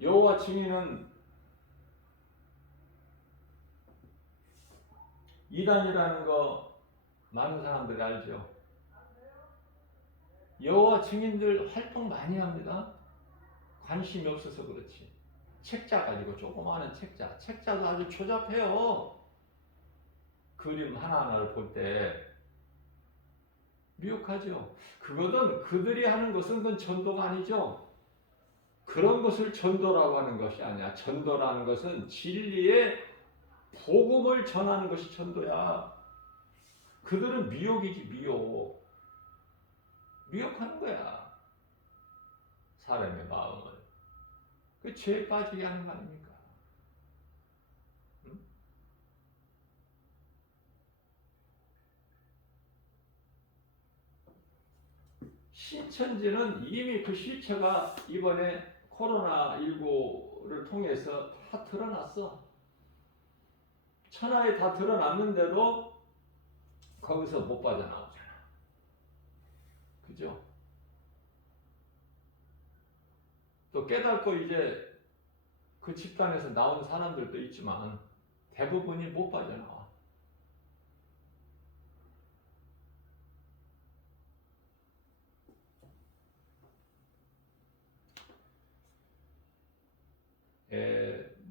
여호와 증인은 이단이라는 거 많은 사람들이 알죠. 여호와 증인들 활동 많이 합니다. 관심이 없어서 그렇지. 책자 가지고, 조그마한 책자도 아주 조잡해요. 그림 하나하나를 볼 때 미혹하죠. 그거는 그들이 하는 것은 그건 전도가 아니죠. 그런 것을 전도라고 하는 것이 아니야. 전도라는 것은 진리의 복음을 전하는 것이 전도야. 그들은 미혹이지, 미혹하는 거야, 사람의 마음을. 그 죄에 빠지게 하는 거 아닙니까? 응? 신천지는 이미 그 실체가 이번에 코로나19를 통해서 다 드러났어. 천하에 다 드러났는데도 거기서 못 빠져나오잖아. 그죠? 또 깨닫고 이제 그 집단에서 나온 사람들도 있지만 대부분이 못 빠져나와.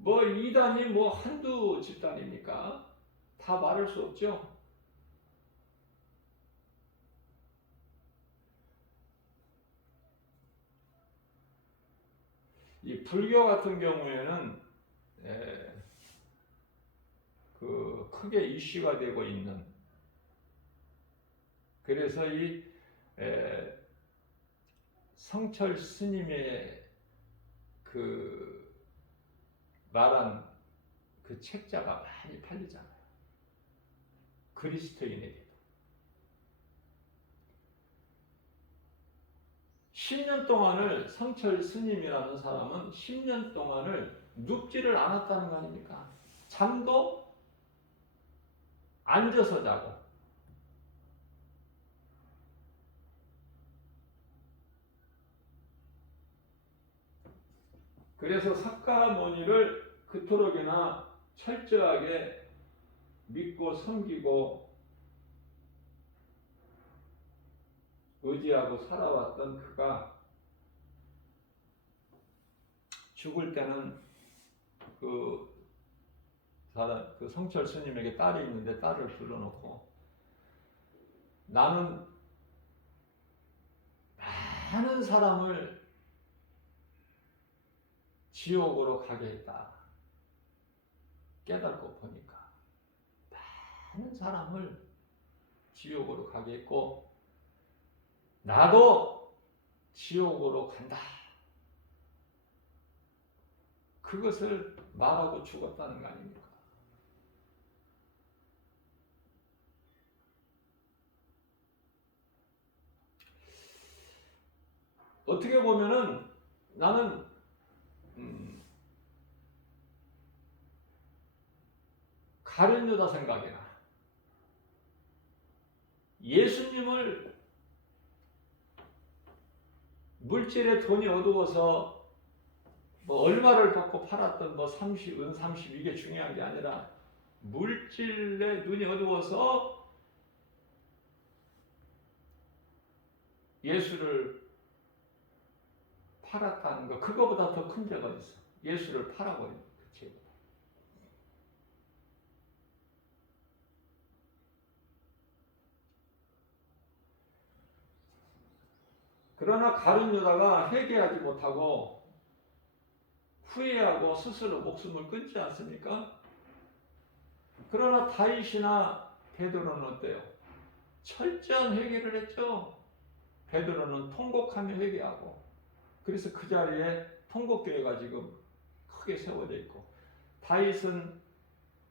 뭐 이단이 뭐 한두 집단입니까? 다 말할 수 없죠. 이 불교 같은 경우에는 그 크게 이슈가 되고 있는, 그래서 이 성철 스님의 그 말한 그 책자가 많이 팔리잖아요. 그리스도인에게도. 10년 동안을, 성철 스님이라는 사람은 10년 동안을 눕지를 않았다는 거 아닙니까? 잠도 앉아서 자고. 그래서 석가모니를 그토록이나 철저하게 믿고 섬기고 의지하고 살아왔던 그가 죽을 때는 그 그 성철 스님에게 딸이 있는데 딸을 불러놓고 나는 많은 사람을 지옥으로 가게 했다. 깨닫고 보니까 많은 사람을 지옥으로 가게 했고 나도 지옥으로 간다. 그것을 말하고 죽었다는 거 아닙니까? 어떻게 보면은 나는 가룟 유다 생각이 나. 예수님을 물질의 돈이 어두워서 뭐 얼마를 받고 팔았던 뭐 30, 은 30 이게 중요한 게 아니라 물질의 눈이 어두워서 예수를 팔았다는 거, 그거보다 더 큰 죄가 있어. 예수를 팔아버린 그 죄. 그러나 가룟 유다가 회개하지 못하고 후회하고 스스로 목숨을 끊지 않습니까? 그러나 다윗이나 베드로는 어때요? 철저한 회개를 했죠. 베드로는 통곡하며 회개하고, 그래서 그 자리에 통곡교회가 지금 크게 세워져 있고, 다윗은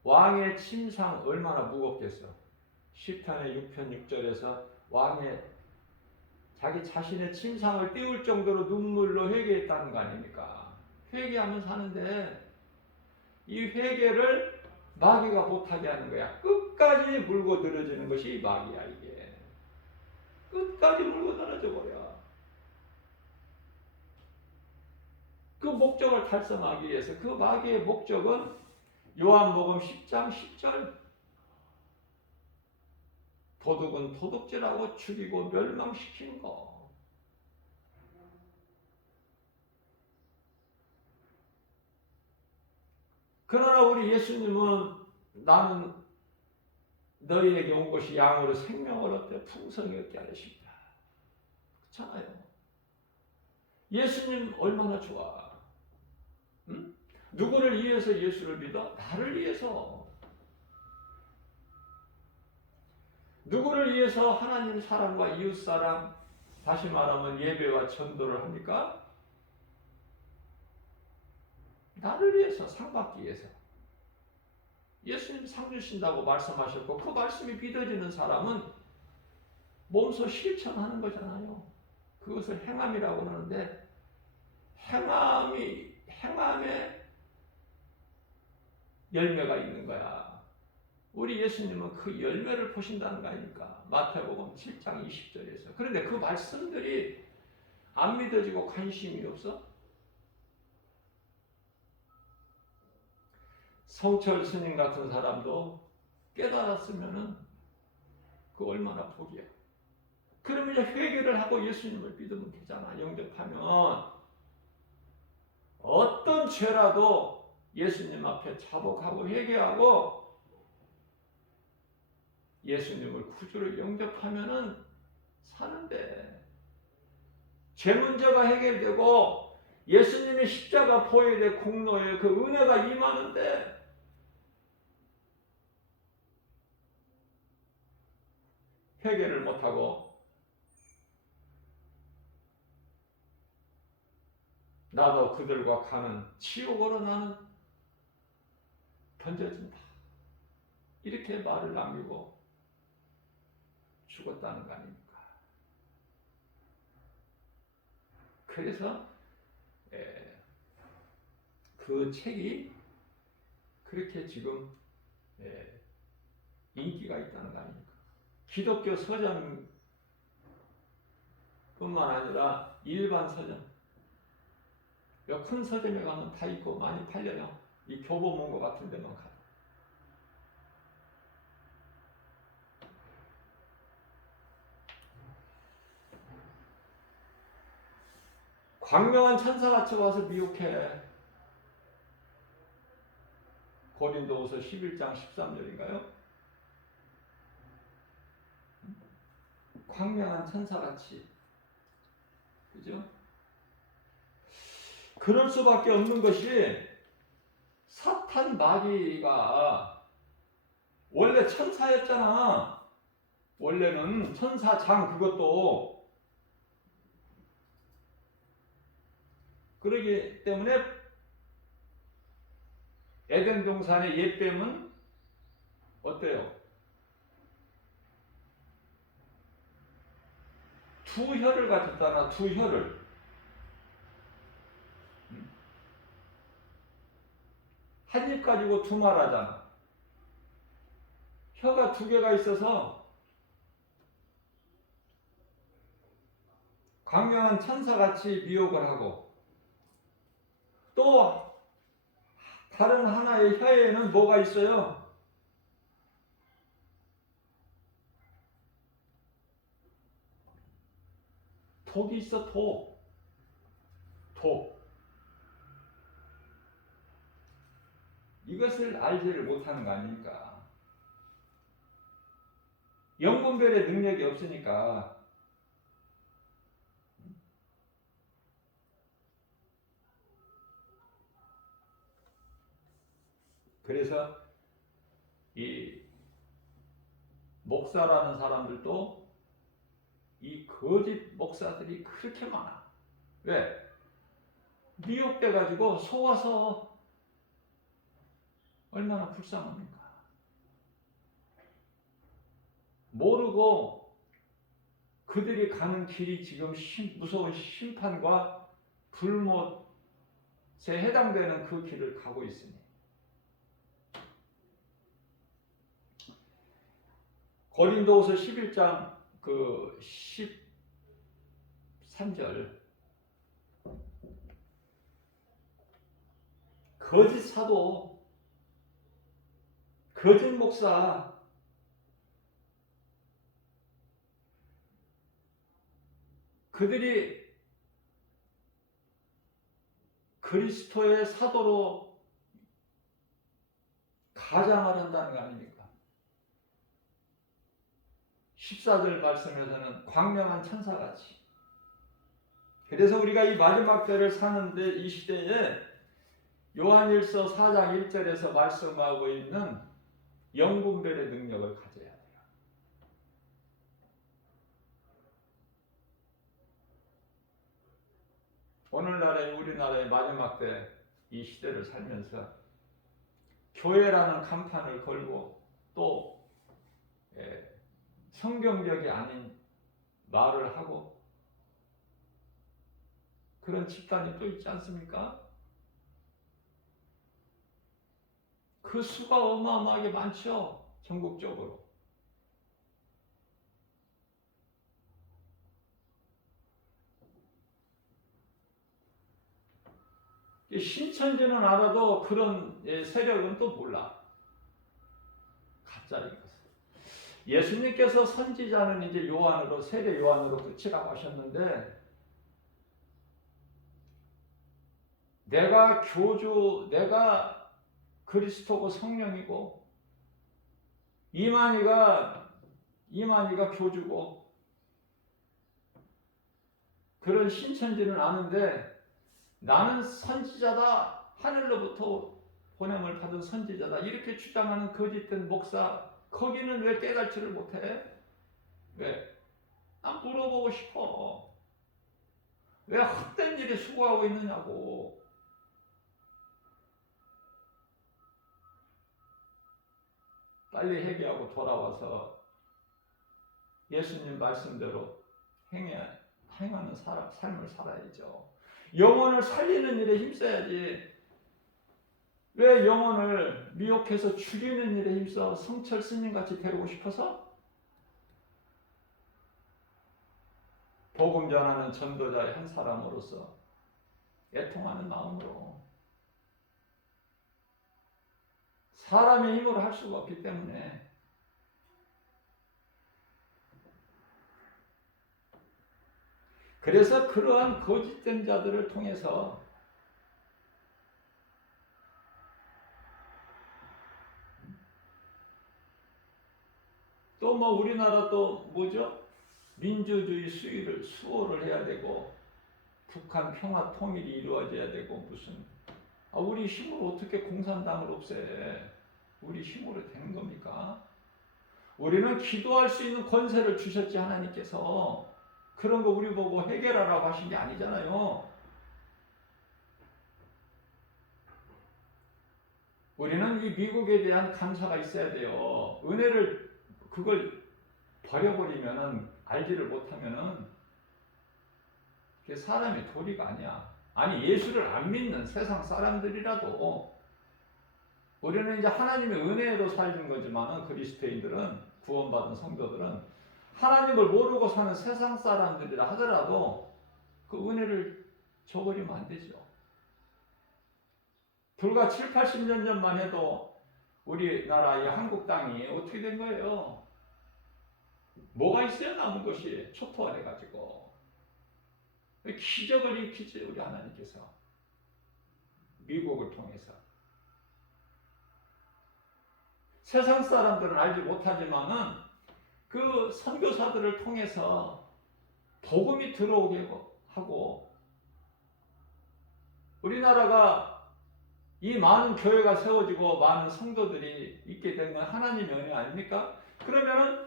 왕의 침상 얼마나 무겁겠어. 시편의 6편 6절에서 왕의 자기 자신의 침상을 띄울 정도로 눈물로 회개했다는 거 아닙니까? 회개하면 사는데 이 회개를 마귀가 못하게 하는 거야. 끝까지 물고 늘어지는 것이 마귀야. 이게 끝까지 물고 늘어져 버려. 그 목적을 달성하기 위해서, 그 마귀의 목적은 요한복음 10장 10절 도둑은 도둑질하고 죽이고 멸망시키는 거. 그러나 우리 예수님은 나는 너희에게 온 것이 양으로 생명을 얻되 풍성히 얻게 하려 싶다. 그렇잖아요. 예수님 얼마나 좋아. 응? 누구를 위해서 예수를 믿어? 나를 위해서. 누구를 위해서 하나님 사랑과 이웃 사랑, 다시 말하면 예배와 전도를 합니까? 나를 위해서, 상 받기 위해서. 예수님 상 주신다고 말씀하셨고, 그 말씀이 믿어지는 사람은 몸소 실천하는 거잖아요. 그것을 행함이라고 하는데, 행함에 열매가 있는 거야. 우리 예수님은 그 열매를 보신다는 거 아닙니까? 마태복음 7장 20절에서. 그런데 그 말씀들이 안 믿어지고 관심이 없어? 성철 스님 같은 사람도 깨달았으면은 그 얼마나 복이야. 그러면 이제 회개를 하고 예수님을 믿으면 되잖아. 영접하면 어떤 죄라도 예수님 앞에 자복하고 회개하고 예수님을 구주로 영접하면은 사는데, 죄 문제가 해결되고 예수님의 십자가 보혈의 공로에 그 은혜가 임하는데 회개를 못하고 나도 그들과 가는 지옥으로 나는 던져진다. 이렇게 말을 남기고 죽었다는 거 아닙니까? 그래서 그 책이 그렇게 지금 인기가 있다는 거 아닙니까? 기독교 서점뿐만 아니라 일반 서점, 큰 서점에 가면 다 있고 많이 팔려요. 이 교보문고 같은 데만 가요. 광명한 천사같이 와서 미혹해. 고린도후서 11장 13절인가요? 광명한 천사같이. 그죠? 그럴 수밖에 없는 것이 사탄 마귀가 원래 천사였잖아. 원래는 천사장 그것도. 그러기 때문에 에덴 동산의 옛뱀은 어때요? 두 혀를 가졌잖아. 두 혀를. 한 입 가지고 두 말 하잖아. 혀가 두 개가 있어서 광명한 천사같이 미혹을 하고, 또 다른 하나의 혀에는 뭐가 있어요? 독이 있어. 독. 이것을 알지를 못하는 거 아닙니까? 영분별의 능력이 없으니까. 그래서 이 목사라는 사람들도 이 거짓 목사들이 그렇게 많아. 왜? 미혹돼 가지고 속아서 얼마나 불쌍합니까? 모르고 그들이 가는 길이 지금 무서운 심판과 불못에 해당되는 그 길을 가고 있으니. 고린도후서 11장 그 13절, 거짓 사도, 거짓 목사, 그들이 그리스도의 사도로 가장을 한다는 거 아닙니까? 14절 말씀에서는 광명한 천사같이. 그래서 우리가 이 마지막 때를 사는데 이 시대에 요한일서 4장 1절에서 말씀하고 있는 영분별의 능력을 가져야 돼요. 오늘날의 우리나라의 마지막 때 이 시대를 살면서 교회라는 간판을 걸고 또 성경적이 아닌 말을 하고 그런 집단이 또 있지 않습니까? 그 수가 어마어마하게 많죠. 전국적으로. 신천지는 알아도 그런 세력은 또 몰라. 가짜인 것을. 예수님께서 선지자는 이제 요한으로, 세례 요한으로 끝이라고 하셨는데, 내가 내가 그리스도고 성령이고, 이만희가 교주고, 그런 신천지는 아는데, 나는 선지자다, 하늘로부터 보냄을 받은 선지자다, 이렇게 주장하는 거짓된 목사, 거기는 왜 깨달지를 못해? 왜? 난 물어보고 싶어. 왜 헛된 일에 수고하고 있느냐고. 빨리 회개하고 돌아와서 예수님 말씀대로 행하는 삶을 살아야죠. 영혼을 살리는 일에 힘써야지. 왜 영혼을 미혹해서 죽이는 일에 힘써? 성철 스님같이 되고 싶어서? 복음 전하는 전도자의 한 사람으로서 애통하는 마음으로, 사람의 힘으로 할 수가 없기 때문에. 그래서 그러한 거짓된 자들을 통해서 뭐 우리나라도 뭐죠? 민주주의 수호를 해야 되고 북한 평화 통일이 이루어져야 되고 무슨 우리 힘으로 어떻게 공산당을 없애? 우리 힘으로 되는 겁니까? 우리는 기도할 수 있는 권세를 주셨지 하나님께서. 그런 거 우리 보고 해결하라고 하신 게 아니잖아요. 우리는 이 미국에 대한 감사가 있어야 돼요. 은혜를 그걸 버려버리면은 알지를 못하면은 그게 사람의 도리가 아니야. 아니 예수를 안 믿는 세상 사람들이라도 우리는 이제 하나님의 은혜로 살는 거지만은 그리스도인들은 구원받은 성도들은 하나님을 모르고 사는 세상 사람들이라 하더라도 그 은혜를 저버리면 안 되죠. 불과 7, 80년 전만 해도 우리나라 이 한국 땅이 어떻게 된 거예요? 뭐가 있어야 남은 것이 초토화돼가지고 기적을 일으키지 우리 하나님께서 미국을 통해서. 세상 사람들은 알지 못하지만은 그 선교사들을 통해서 복음이 들어오게 하고 우리나라가 이 많은 교회가 세워지고 많은 성도들이 있게 된 건 하나님의 은혜 아닙니까? 그러면은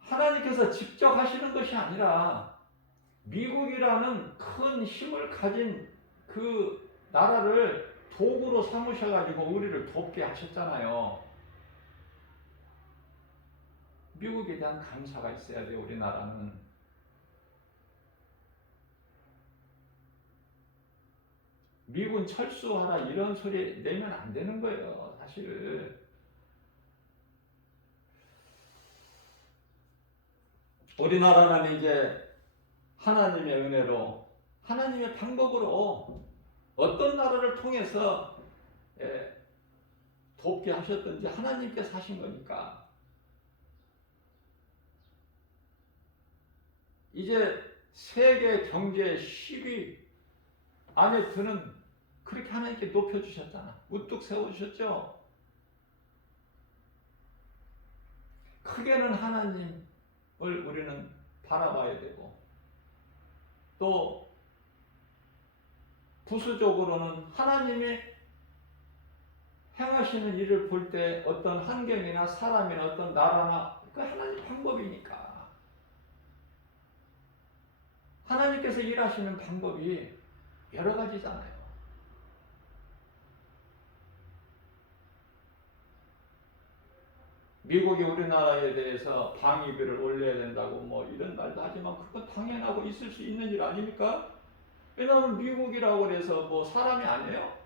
하나님께서 직접 하시는 것이 아니라 미국이라는 큰 힘을 가진 그 나라를 도구로 삼으셔가지고 우리를 돕게 하셨잖아요. 미국에 대한 감사가 있어야 돼요, 우리나라는. 미군 철수하라 이런 소리 내면 안 되는 거예요, 사실. 우리나라는 이제 하나님의 은혜로, 하나님의 방법으로 어떤 나라를 통해서 돕게 하셨든지 하나님께서 하신 거니까. 이제 세계 경제 10위 안에 드는 그렇게 하나님께 높여주셨잖아. 우뚝 세워주셨죠. 크게는 하나님을 우리는 바라봐야 되고 또 부수적으로는 하나님이 행하시는 일을 볼 때 어떤 환경이나 사람이나 어떤 나라나 그 하나님 방법이니까 하나님께서 일하시는 방법이 여러 가지잖아요. 미국이 우리나라에 대해서 방위비를 올려야 된다고 뭐 이런 말도 하지만 그건 당연하고 있을 수 있는 일 아닙니까? 왜냐하면 미국이라고 해서 뭐 사람이 아니에요?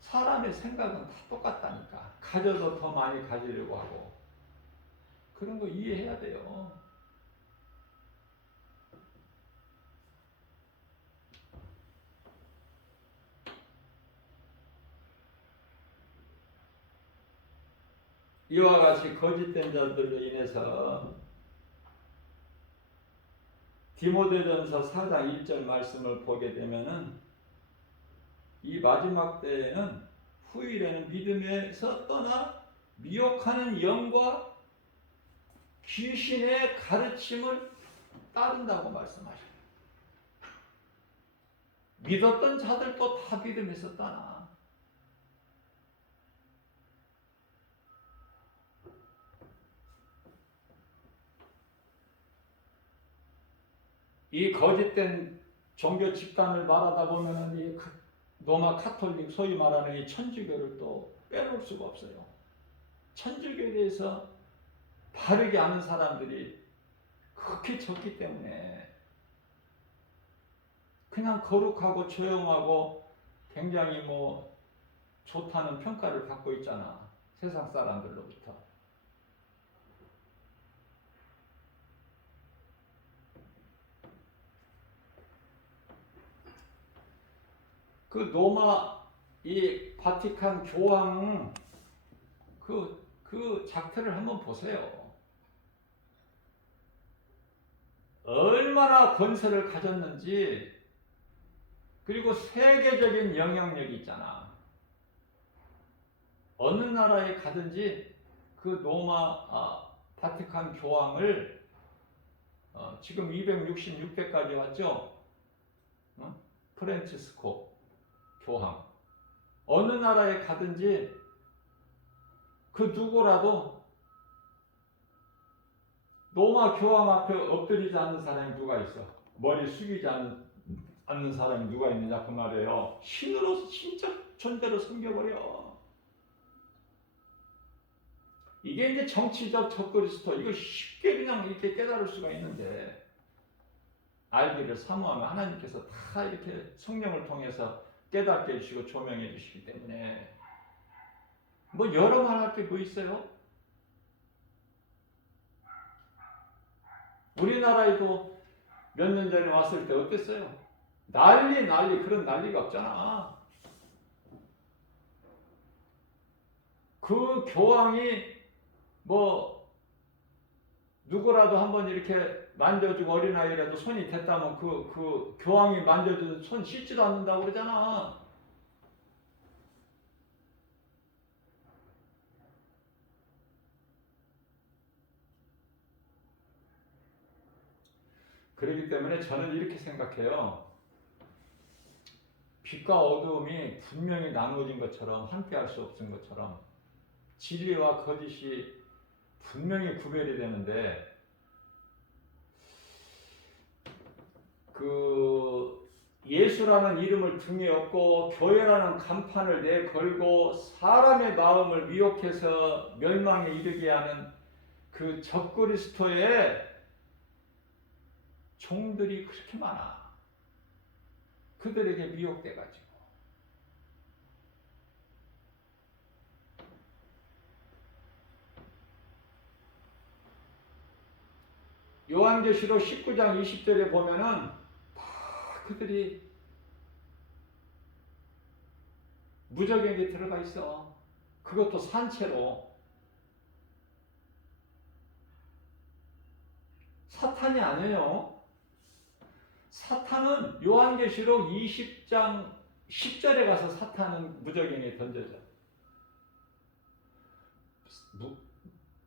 사람의 생각은 다 똑같다니까. 가져도 더 많이 가지려고 하고 그런 거 이해해야 돼요. 이와 같이 거짓된 자들로 인해서 디모데전서 4장 1절 말씀을 보게 되면은 이 마지막 때에는 후일에는 믿음에서 떠나 미혹하는 영과 귀신의 가르침을 따른다고 말씀하셔요. 믿었던 자들도 다 믿음에서 떠나. 이 거짓된 종교 집단을 말하다 보면은 이 로마 카톨릭 소위 말하는 이 천주교를 또 빼놓을 수가 없어요. 천주교에 대해서 바르게 아는 사람들이 그렇게 적기 때문에 그냥 거룩하고 조용하고 굉장히 뭐 좋다는 평가를 받고 있잖아. 세상 사람들로부터. 그 로마 이 바티칸 교황 그 작태를 한번 보세요. 얼마나 권세를 가졌는지 그리고 세계적인 영향력이 있잖아. 어느 나라에 가든지 그 로마 바티칸 교황을 지금 266대까지 왔죠. 프란치스코 교황. 어느 나라에 가든지 그 누구라도 로마 교황 앞에 엎드리지 않는 사람이 누가 있어? 머리 숙이지 않는 사람이 누가 있느냐 그 말이에요. 신으로 신적 존재로 섬겨버려. 이게 이제 정치적 적그리스도. 이거 쉽게 그냥 이렇게 깨달을 수가 있는데, 알기를 사모하면 하나님께서 다 이렇게 성령을 통해서 깨닫게 해주시고 조명해 주시기 때문에 뭐 여러 말 할 게 뭐 있어요? 우리나라에도 몇 년 전에 왔을 때 어땠어요? 난리 그런 난리가 없잖아. 그 교황이 뭐 누구라도 한번 이렇게 만져주고 어린아이라도 손이 됐다면 그 교황이 만져준 손 씻지도 않는다고 그러잖아. 그렇기 때문에 저는 이렇게 생각해요. 빛과 어두움이 분명히 나누어진 것처럼, 함께할 수 없은 것처럼 진리와 거짓이 분명히 구별이 되는데, 그 예수라는 이름을 등에 업고 교회라는 간판을 내걸고 사람의 마음을 미혹해서 멸망에 이르게 하는 그 적그리스도의 종들이 그렇게 많아. 그들에게 미혹돼 가지고 요한계시록 19장 20절에 보면은 다 그들이 무적에게 들어가 있어. 그것도 산채로. 사탄이 아니에요. 사탄은 요한계시록 20장 10절에 가서 사탄은 무적행에 던져져.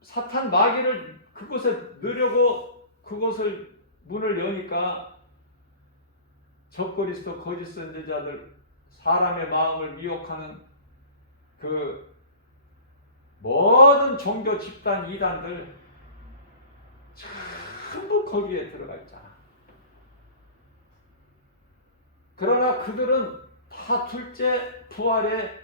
사탄 마귀를 그곳에 넣으려고 그곳을 문을 여니까 적그리스도 거짓 선지자들, 사람의 마음을 미혹하는 그 모든 종교 집단 이단들 전부 거기에 들어가 있잖아. 그러나 그들은 다 둘째 부활에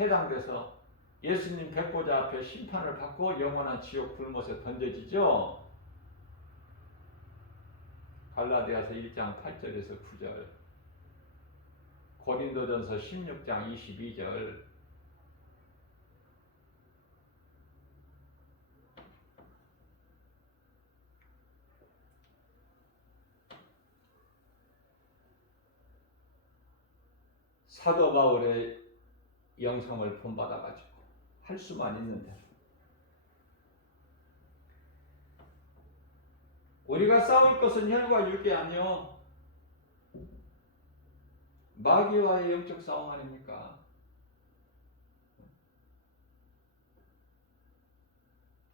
해당돼서 예수님 백보자 앞에 심판을 받고 영원한 지옥 불못에 던져지죠. 갈라디아서 1장 8절에서 9절, 고린도전서 16장 22절, 사도 바울의 영성을 본받아가지고 할 수만 있는데, 우리가 싸울 것은 혈과 육이 아니요 마귀와의 영적 싸움 아닙니까?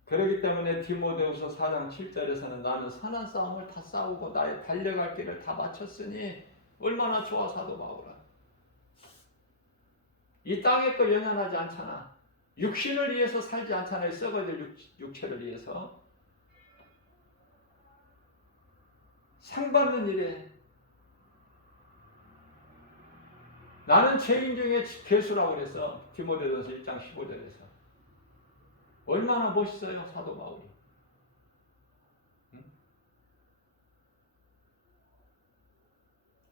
그렇기 때문에 디모데후서 4장 7절에서는 나는 선한 싸움을 다 싸우고 나의 달려갈 길을 다 마쳤으니 얼마나 좋아. 사도 바울은 이 땅의 걸 연연하지 않잖아. 육신을 위해서 살지 않잖아요. 썩어질 육체를 위해서. 상 받는 일에 나는 죄인 중에 괴수라고 그래서 디모데전서 1장 15절에서. 얼마나 멋있어요 사도 바울이.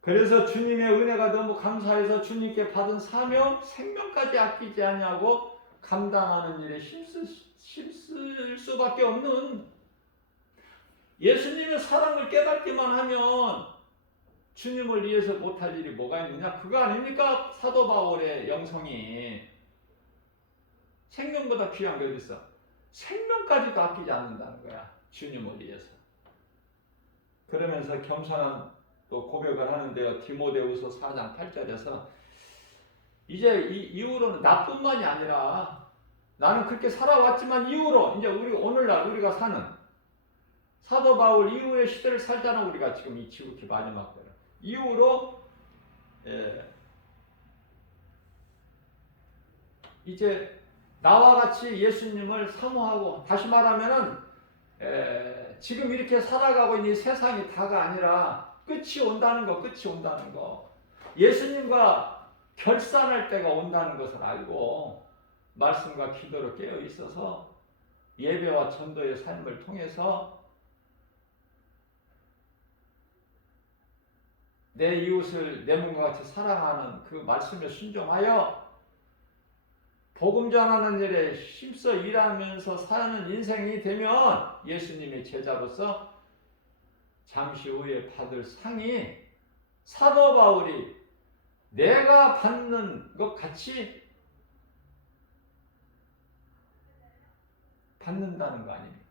그래서 주님의 은혜가 너무 감사해서 주님께 받은 사명, 생명까지 아끼지 아니하고 감당하는 일에 힘쓸 수밖에 없는, 예수님의 사랑을 깨닫기만 하면 주님을 위해서 못할 일이 뭐가 있느냐? 그거 아닙니까? 사도 바울의 영성이. 생명보다 귀한 게 어디 있어? 생명까지도 아끼지 않는다는 거야. 주님을 위해서. 그러면서 겸손한 또 고백을 하는데요. 디모데후서 4장 8절에서 이제 이후로는 나뿐만이 아니라 나는 그렇게 살아왔지만 이후로 이제 우리 오늘날 우리가 사는 사도 바울 이후의 시대를 살잖아. 우리가 지금 이 지극히 마지막 때를 이후로 이제 나와 같이 예수님을 사모하고, 다시 말하면은 지금 이렇게 살아가고 있는 이 세상이 다가 아니라 끝이 온다는 거, 끝이 온다는 거. 예수님과 결산할 때가 온다는 것을 알고 말씀과 기도로 깨어 있어서 예배와 전도의 삶을 통해서 내 이웃을 내 몸과 같이 사랑하는 그 말씀에 순종하여 복음 전하는 일에 힘써 일하면서 사는 인생이 되면 예수님의 제자로서 잠시 후에 받을 상이 사도 바울이 내가 받는 것 같이 받는다는 거 아닙니까?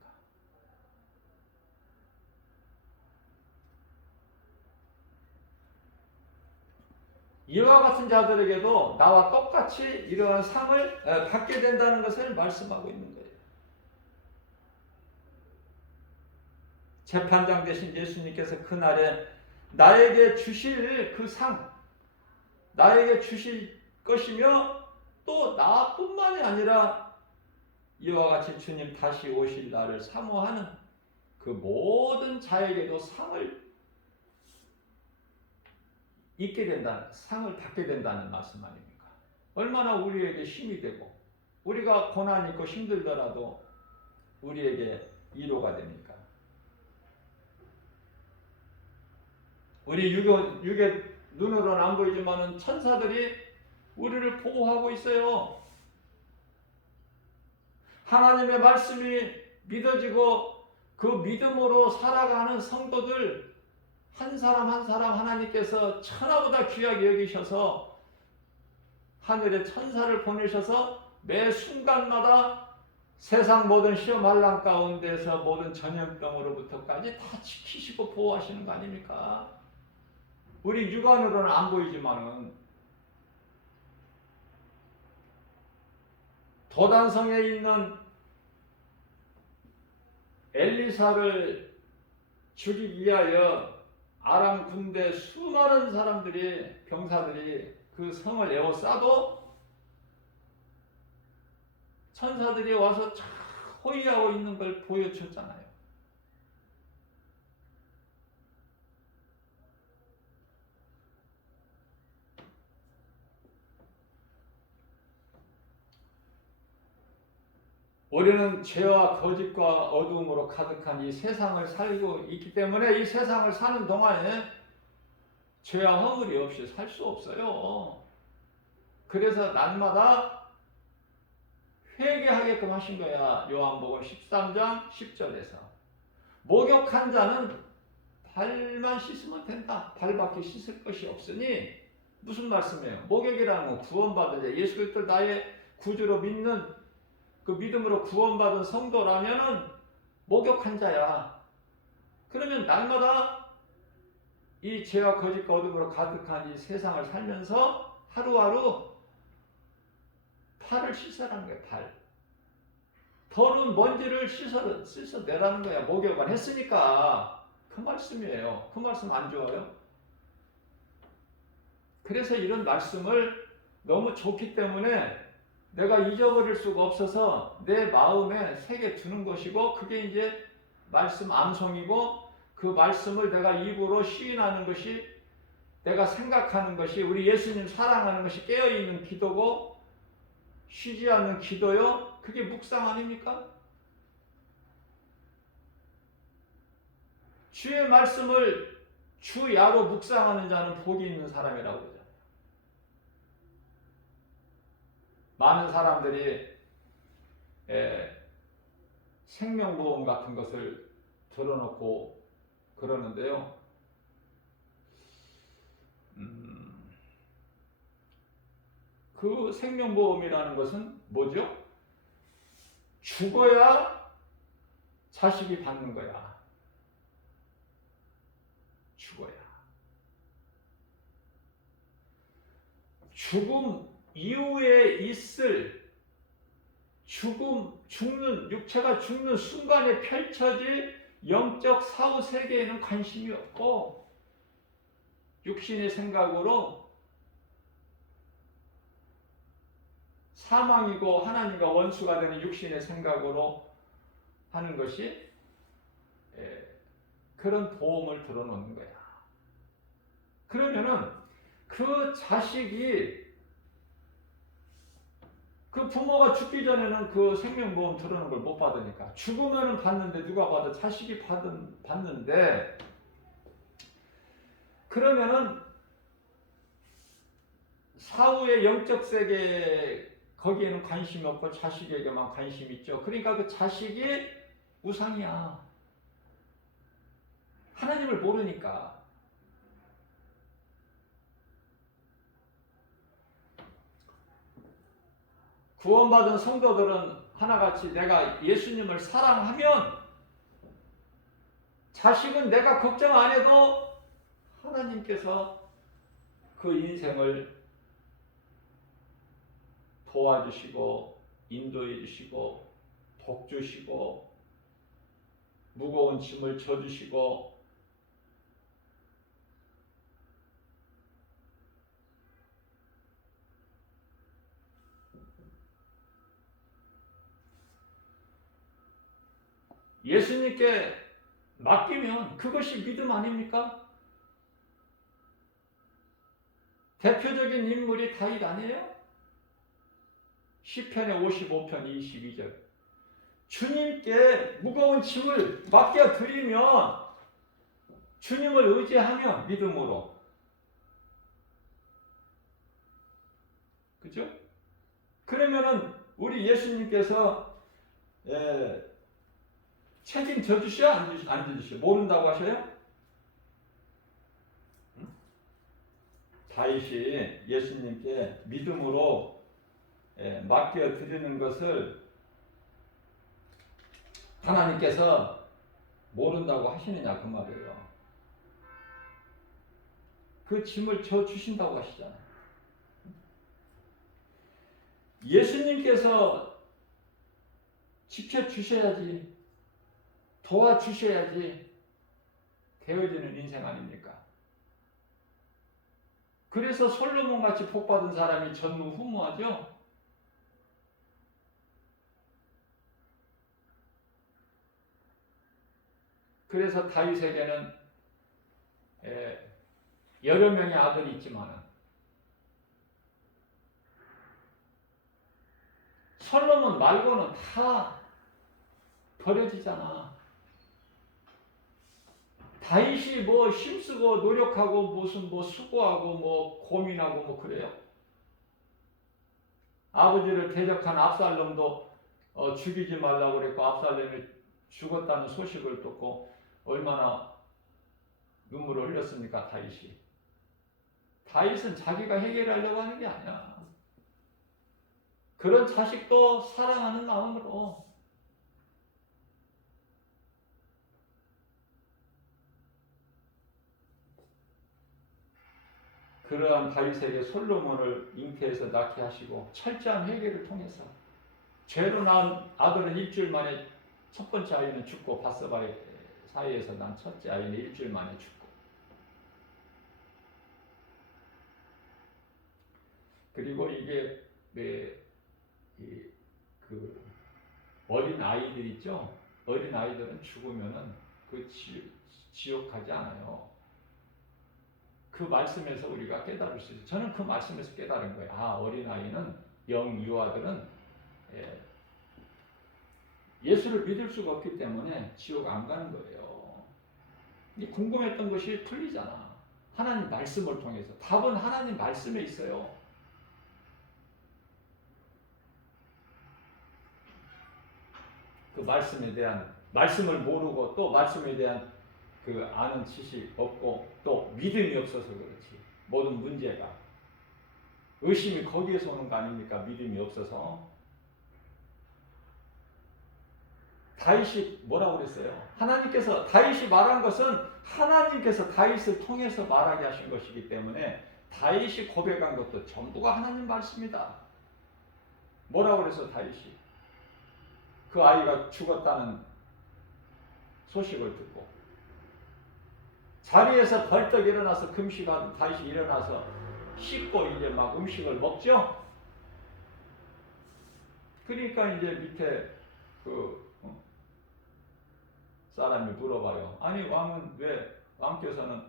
이와 같은 자들에게도 나와 똑같이 이러한 상을 받게 된다는 것을 말씀하고 있는 거예요. 재판장 되신 예수님께서 그날에 나에게 주실 그 상, 나에게 주실 것이며 또 나뿐만이 아니라 이와 같이 주님 다시 오실 날을 사모하는 그 모든 자에게도 상을 있게 된다는, 상을 받게 된다는 말씀 아닙니까? 얼마나 우리에게 힘이 되고 우리가 고난 있고 힘들더라도 우리에게 위로가 됩니까? 우리 육의 눈으로는 안 보이지만 천사들이 우리를 보호하고 있어요. 하나님의 말씀이 믿어지고 그 믿음으로 살아가는 성도들 한 사람 한 사람 하나님께서 천하보다 귀하게 여기셔서 하늘에 천사를 보내셔서 매 순간마다 세상 모든 시험 환난 가운데서 모든 전염병으로부터까지 다 지키시고 보호하시는 거 아닙니까? 우리 육안으로는 안 보이지만은 도단성에 있는 엘리사를 죽이기 위하여 아람 군대 수많은 사람들이, 병사들이 그 성을 에워싸도 천사들이 와서 쫙 호위하고 있는 걸 보여줬잖아요. 우리는 죄와 거짓과 어두움으로 가득한 이 세상을 살고 있기 때문에 이 세상을 사는 동안에 죄와 허물이 없이 살 수 없어요. 그래서 날마다 회개하게끔 하신 거야. 요한복음 13장 10절에서 목욕한 자는 발만 씻으면 된다. 발밖에 씻을 것이 없으니, 무슨 말씀이에요? 목욕이라는 건 구원받은 자, 예수 그리스도를 나의 구주로 믿는 그 믿음으로 구원받은 성도라면은 목욕한 자야. 그러면 날마다 이 죄와 거짓과 어둠으로 가득한 이 세상을 살면서 하루하루 팔을 씻어라는 거야. 팔. 더러운 먼지를 씻어내라는 거야. 목욕을 했으니까. 그 말씀이에요. 그 말씀 안 좋아요? 그래서 이런 말씀을 너무 좋기 때문에 내가 잊어버릴 수가 없어서 내 마음에 새겨 두는 것이고, 그게 이제 말씀 암송이고, 그 말씀을 내가 입으로 시인하는 것이, 내가 생각하는 것이, 우리 예수님 사랑하는 것이 깨어있는 기도고, 쉬지 않는 기도요. 그게 묵상 아닙니까? 주의 말씀을 주야로 묵상하는 자는 복이 있는 사람이라고 그러죠. 많은 사람들이 생명보험 같은 것을 들어놓고 그러는데요. 그 생명보험이라는 것은 뭐죠? 죽어야 자식이 받는 거야. 죽어야. 죽음 이후에 있을 죽는, 육체가 죽는 순간에 펼쳐질 영적 사후 세계에는 관심이 없고, 육신의 생각으로 사망이고 하나님과 원수가 되는 육신의 생각으로 하는 것이 그런 도움을 들어놓는 거야. 그러면은 그 자식이, 그 부모가 죽기 전에는 그 생명보험 들어오는 걸 못 받으니까, 죽으면은 받는데 누가 받아? 자식이 받는데, 그러면은 사후의 영적 세계 거기에는 관심이 없고 자식에게만 관심이 있죠. 그러니까 그 자식이 우상이야. 하나님을 모르니까. 구원받은 성도들은 하나같이 내가 예수님을 사랑하면 자식은 내가 걱정 안 해도 하나님께서 그 인생을 도와주시고 인도해 주시고 복 주시고 무거운 짐을 져주시고 예수님께 맡기면 그것이 믿음 아닙니까? 대표적인 인물이 다윗 아니에요? 시편의 55편 22절. 주님께 무거운 짐을 맡겨드리면, 주님을 의지하면 믿음으로, 그죠? 그러면은 우리 예수님께서 책임져 주셔? 안 주셔? 모른다고 하셔요? 다윗이 예수님께 믿음으로 맡겨드리는 것을 하나님께서 모른다고 하시느냐 그 말이에요. 그 짐을 져 주신다고 하시잖아요. 예수님께서 지켜주셔야지, 도와주셔야지 되어지는 인생 아닙니까? 그래서 솔로몬같이 복받은 사람이 전무후무하죠. 그래서 다윗에게는 여러 명의 아들이 있지만 솔로몬 말고는 다 버려지잖아. 다윗이 뭐 힘쓰고 노력하고 무슨 뭐 수고하고 뭐 고민하고 뭐 그래요? 아버지를 대적한 압살롬도 죽이지 말라고 그랬고 압살롬이 죽었다는 소식을 듣고 얼마나 눈물을 흘렸습니까? 다윗이. 다윗은 자기가 해결하려고 하는 게 아니야. 그런 자식도 사랑하는 마음으로 그러한 다윗에게 솔로몬을 잉태해서 낳게 하시고 철저한 회개를 통해서 죄로 낳은 아들은 일주일 만에 첫 번째 아이는 죽고 바세바의 사이에서 난 첫째 아이는 일주일 만에 죽고 그리고 이게 그 어린 아이들 있죠? 어린 아이들은 죽으면은 그 지옥 가지 않아요. 그 말씀에서 우리가 깨달을 수 있어요. 저는 그 말씀에서 깨달은 거예요. 아, 어린아이는 영유아들은 예수를 믿을 수가 없기 때문에 지옥 안 가는 거예요. 궁금했던 것이 풀리잖아. 하나님 말씀을 통해서. 답은 하나님 말씀에 있어요. 그 말씀에 대한, 말씀을 모르고 또 말씀에 대한 그 아는 지식 없고 또 믿음이 없어서 그렇지. 모든 문제가 의심이 거기에서 오는 거 아닙니까? 믿음이 없어서. 다윗이 뭐라고 그랬어요? 하나님께서 다윗이 말한 것은 하나님께서 다윗을 통해서 말하게 하신 것이기 때문에 다윗이 고백한 것도 전부가 하나님 말씀이다. 뭐라고 그래서 다윗이 그 아이가 죽었다는 소식을 듣고 자리에서 벌떡 일어나서 금식하던 다시 일어나서 씻고 이제 막 음식을 먹죠. 그러니까 이제 밑에 그 사람이 물어봐요. 아니 왕은 왜 왕께서는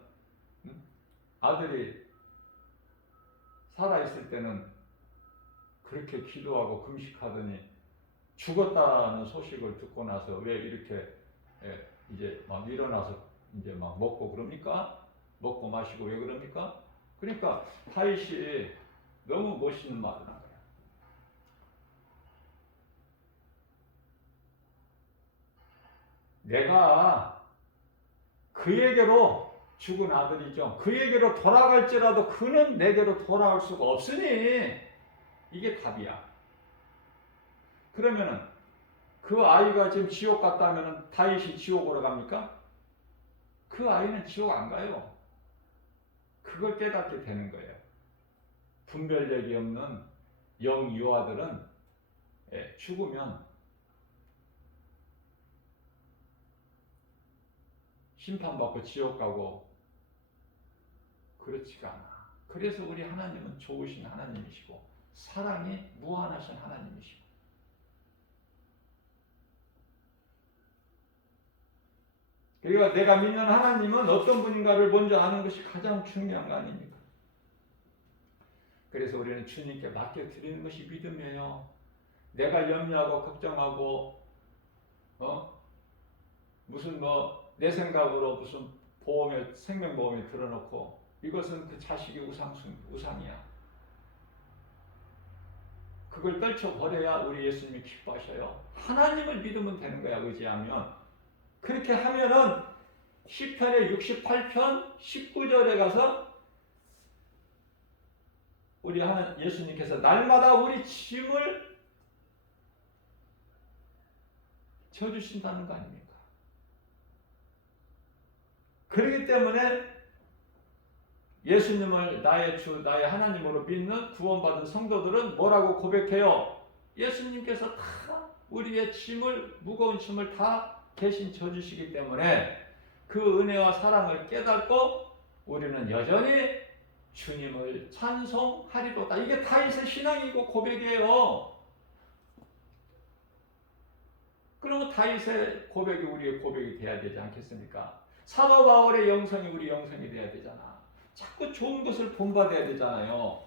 아들이 살아있을 때는 그렇게 기도하고 금식하더니 죽었다는 소식을 듣고 나서 왜 이렇게 이제 막 일어나서 이제 막 먹고 그럽니까? 먹고 마시고 왜 그럽니까? 그러니까 다윗이 너무 멋있는 말을 한 거야. 내가 그에게로 죽은 아들이죠. 그에게로 돌아갈지라도 그는 내게로 돌아올 수가 없으니 이게 답이야. 그러면은 그 아이가 지금 지옥 갔다면 다윗이 지옥으로 갑니까? 그 아이는 지옥 안 가요. 그걸 깨닫게 되는 거예요. 분별력이 없는 영 유아들은 죽으면 심판받고 지옥 가고 그렇지가 않아. 그래서 우리 하나님은 좋으신 하나님이시고 사랑이 무한하신 하나님이시고 그리고 내가 믿는 하나님은 어떤 분인가를 먼저 아는 것이 가장 중요한 거 아닙니까? 그래서 우리는 주님께 맡겨드리는 것이 믿음이에요. 내가 염려하고 걱정하고 무슨 내 생각으로 무슨 보험에 생명보험에 들어놓고 이것은 그 자식의 우상이야. 그걸 떨쳐버려야 우리 예수님이 기뻐하셔요. 하나님을 믿으면 되는 거야. 의지하면. 그렇게 하면은 시편의 68편 19절에 가서 우리 예수님께서 날마다 우리 짐을 져주신다는 거 아닙니까? 그렇기 때문에 예수님을 나의 주, 나의 하나님으로 믿는 구원받은 성도들은 뭐라고 고백해요? 예수님께서 다 우리의 짐을, 무거운 짐을 다 대신 져주시기 때문에 그 은혜와 사랑을 깨닫고 우리는 여전히 주님을 찬송하리로다. 이게 다윗의 신앙이고 고백이에요. 그러면 다윗의 고백이 우리의 고백이 돼야 되지 않겠습니까? 사도 바울의 영성이 우리 영성이 돼야 되잖아. 자꾸 좋은 것을 본받아야 되잖아요.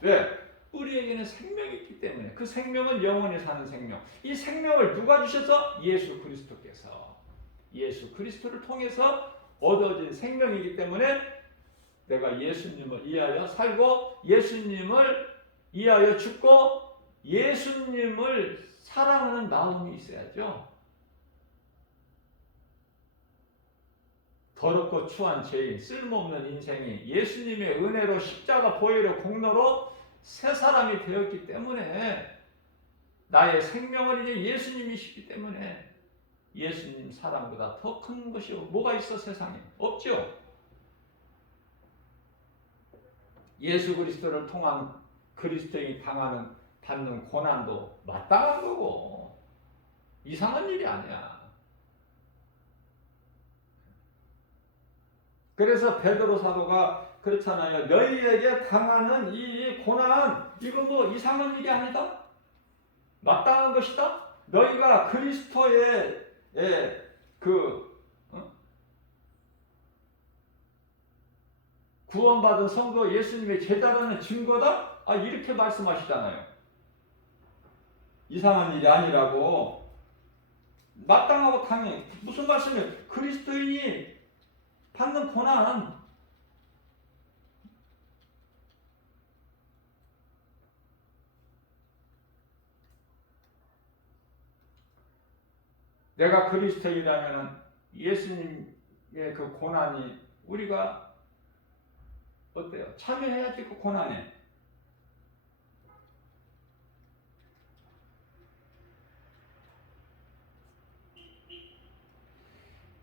왜? 우리에게는 생명이 있기 때문에. 그 생명은 영원히 사는 생명. 이 생명을 누가 주셔서? 예수 그리스도께서. 예수 그리스도를 통해서 얻어진 생명이기 때문에 내가 예수님을 이하여 살고 예수님을 이하여 죽고 예수님을 사랑하는 마음이 있어야죠. 더럽고 추한 죄인, 쓸모없는 인생이 예수님의 은혜로 십자가 보혈의 공로로 새 사람이 되었기 때문에 나의 생명은 이제 예수님이시기 때문에 예수님 사랑보다 더 큰 것이 뭐가 있어 세상에? 없죠. 예수 그리스도를 통한 그리스도인이 받는 고난도 마땅한 거고 이상한 일이 아니야. 그래서 베드로 사도가 그렇잖아요. 너희에게 당하는 이 고난 이건 뭐 이상한 일이 아니다. 마땅한 것이다. 너희가 그리스도의 구원받은 성도 예수님의 제자라는 증거다. 이렇게 말씀하시잖아요. 이상한 일이 아니라고. 마땅하고 당연히 무슨 말씀이에요? 그리스도인이 받는 고난 내가 그리스도인이라면 예수님의 그 고난이 우리가 어때요? 참여해야지 그 고난에.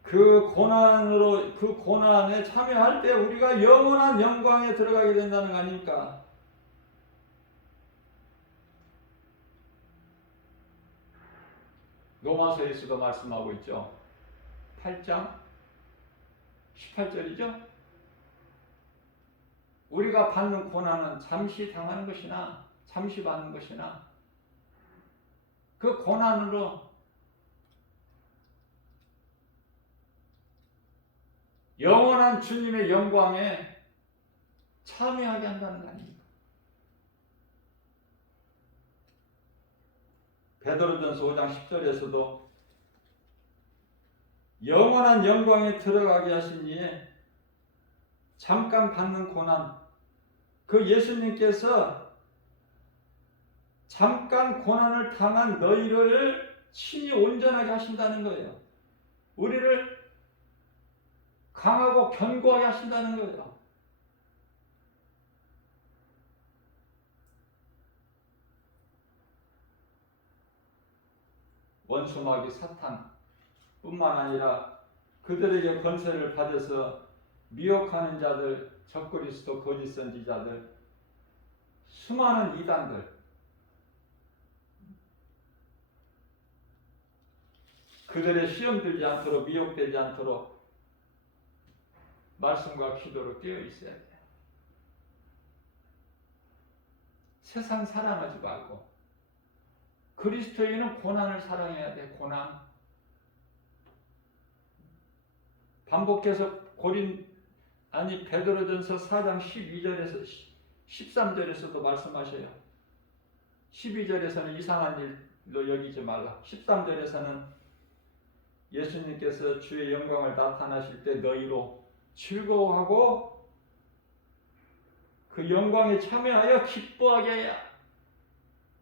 그 고난에 참여할 때 우리가 영원한 영광에 들어가게 된다는 거 아닙니까? 로마서에서도 말씀하고 있죠. 8장 18절이죠. 우리가 받는 고난은 잠시 당하는 것이나 잠시 받는 것이나 그 고난으로 영원한 주님의 영광에 참여하게 한다는 거 아닙니까? 베드로전서 5장 10절에서도 영원한 영광에 들어가게 하신 이에 잠깐 받는 고난, 그 예수님께서 잠깐 고난을 당한 너희를 친히 온전하게 하신다는 거예요. 우리를 강하고 견고하게 하신다는 거예요. 원수마귀 사탄 뿐만 아니라 그들에게 권세를 받아서 미혹하는 자들, 적그리스도 거짓 선지자들, 수많은 이단들, 그들의 시험 들지 않도록, 미혹되지 않도록 말씀과 기도로 깨어 있어야 돼요. 세상 사랑하지 말고 그리스도인은 고난을 사랑해야 돼. 고난. 반복해서 베드로전서 4장 12절에서 13절에서도 말씀하셔요. 12절에서는 이상한 일로 여기지 말라. 13절에서는 예수님께서 주의 영광을 나타나실 때 너희로 즐거워하고 그 영광에 참여하여 기뻐하게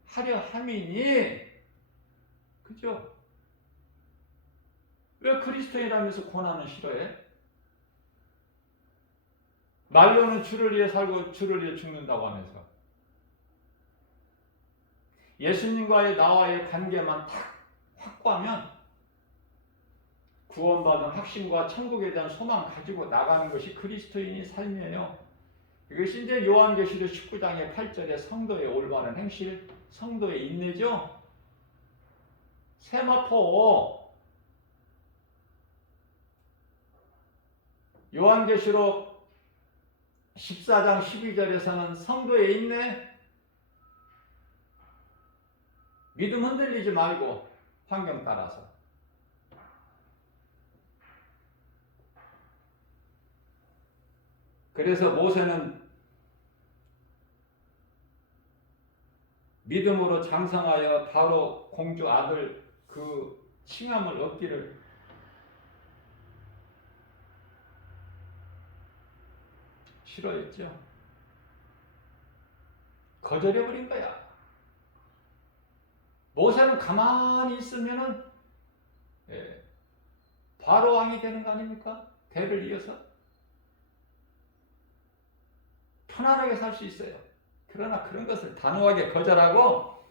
하려 함이니, 그죠? 왜 그리스도인이라면서 고난은 싫어해? 말로는 주를 위해 살고 주를 위해 죽는다고 하면서 예수님과의 나와의 관계만 딱 확고하면 구원받은 확신과 천국에 대한 소망 가지고 나가는 것이 그리스도인의 삶이에요. 이것이 이제 요한계시록 19장의 8절에 성도의 올바른 행실, 성도의 인내죠. 세마포. 요한계시록 14장 12절에서는 성도의 인내, 믿음 흔들리지 말고 환경 따라서. 그래서 모세는 믿음으로 장성하여 바로 공주 아들 그 칭함을 얻기를 싫어했죠. 거절해버린 거야. 모세는 가만히 있으면은 바로 왕이 되는 거 아닙니까? 대를 이어서 편안하게 살 수 있어요. 그러나 그런 것을 단호하게 거절하고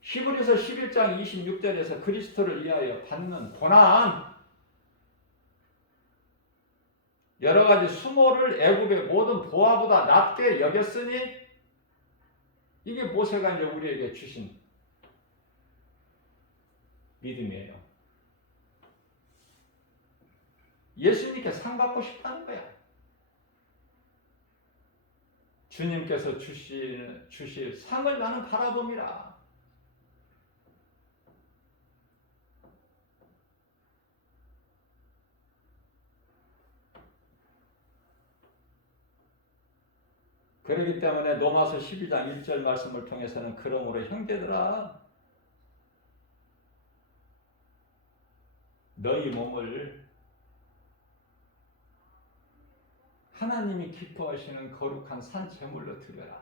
히브리서 11장 26절에서 그리스도를 위하여 받는 고난, 여러 가지 수모를 애굽의 모든 보화보다 낮게 여겼으니 이게 모세가 이제 우리에게 주신 믿음이에요. 예수님께 상 받고 싶다는 거야. 주님께서 주실 상을 나는 바라봅니다. 그렇기 때문에 로마서 12장 1절 말씀을 통해서는 그러므로 형제들아 너희 몸을 하나님이 기뻐하시는 거룩한 산 제물로 드려라.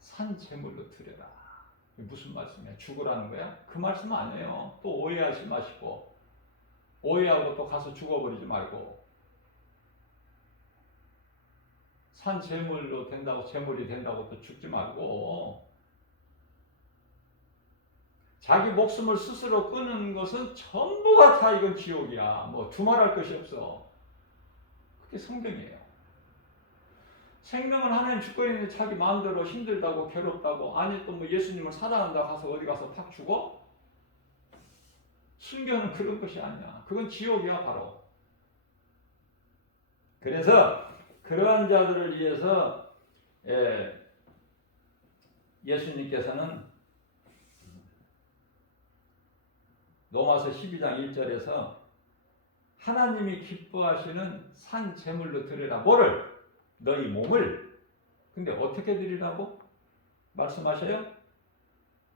산 제물로 드려라. 무슨 말씀이야? 죽으라는 거야? 그 말씀 아니에요. 또 오해하지 마시고 오해하고 또 가서 죽어버리지 말고 산 제물로 된다고 제물이 된다고 또 죽지 말고 자기 목숨을 스스로 끊는 것은 전부가 다 이건 지옥이야. 뭐 두말할 것이 없어. 그게 성경이에요. 생명은 하나님 주권 있는데 자기 마음대로 힘들다고 괴롭다고 아니 또 뭐 예수님을 사랑한다 가서 어디 가서 팍 죽어? 순교는 그런 것이 아니야. 그건 지옥이야 바로. 그래서 그러한 자들을 위해서 예수님께서는 로마서 12장 1절에서 하나님이 기뻐하시는 산 제물로 드리라. 뭐를? 너희 몸을. 근데 어떻게 드리라고? 말씀하셔요?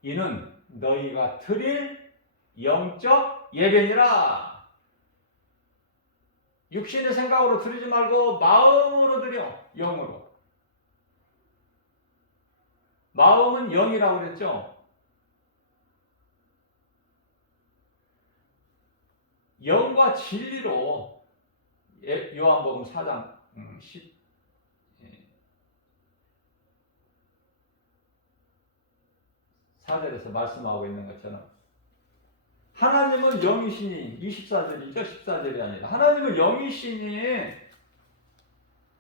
이는 너희가 드릴 영적 예배니라. 육신의 생각으로 드리지 말고 마음으로 드려. 영으로. 마음은 영이라고 그랬죠. 영과 진리로 요한복음 4장 14절에서 말씀하고 있는 것처럼 하나님은 영이시니 24절이죠. 14절이 아니라 하나님은 영이시니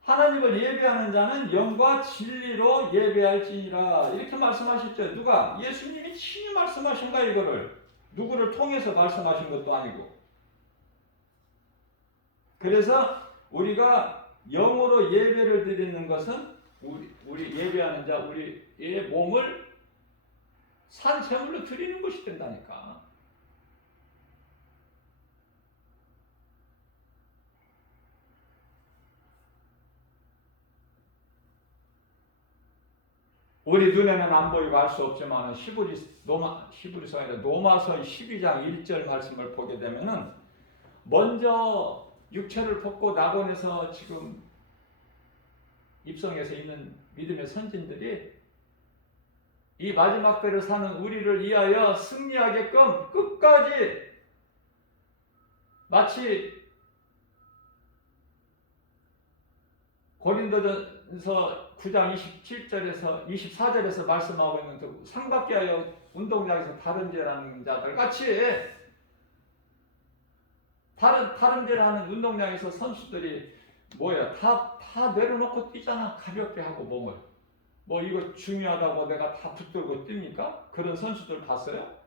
하나님을 예배하는 자는 영과 진리로 예배할지니라 이렇게 말씀하셨죠. 누가? 예수님이 친히 말씀하신 거야. 이거를 누구를 통해서 말씀하신 것도 아니고. 그래서 우리가 영으로 예배를 드리는 것은 우리 예배하는 자 우리의 몸을 산 제물로 드리는 것이 된다니까. 우리 눈에는 안 보이고 알 수 없지만 히브리서 아니라 로마서 12장 1절 말씀을 보게 되면은 먼저 육체를 벗고 낙원에서 지금 입성해서 있는 믿음의 선진들이 이 마지막 때를 사는 우리를 위하여 승리하게끔 끝까지 마치 고린도전서 9장 27절에서 24절에서 말씀하고 있는 그 상받게 하여 운동장에서 다른질하는 자들 같이 다른질하는 운동장에서 선수들이 뭐야 다 내려놓고 뛰잖아. 가볍게 하고 몸을 뭐 이거 중요하다고 내가 다 붙들고 뜁니까? 그런 선수들 봤어요?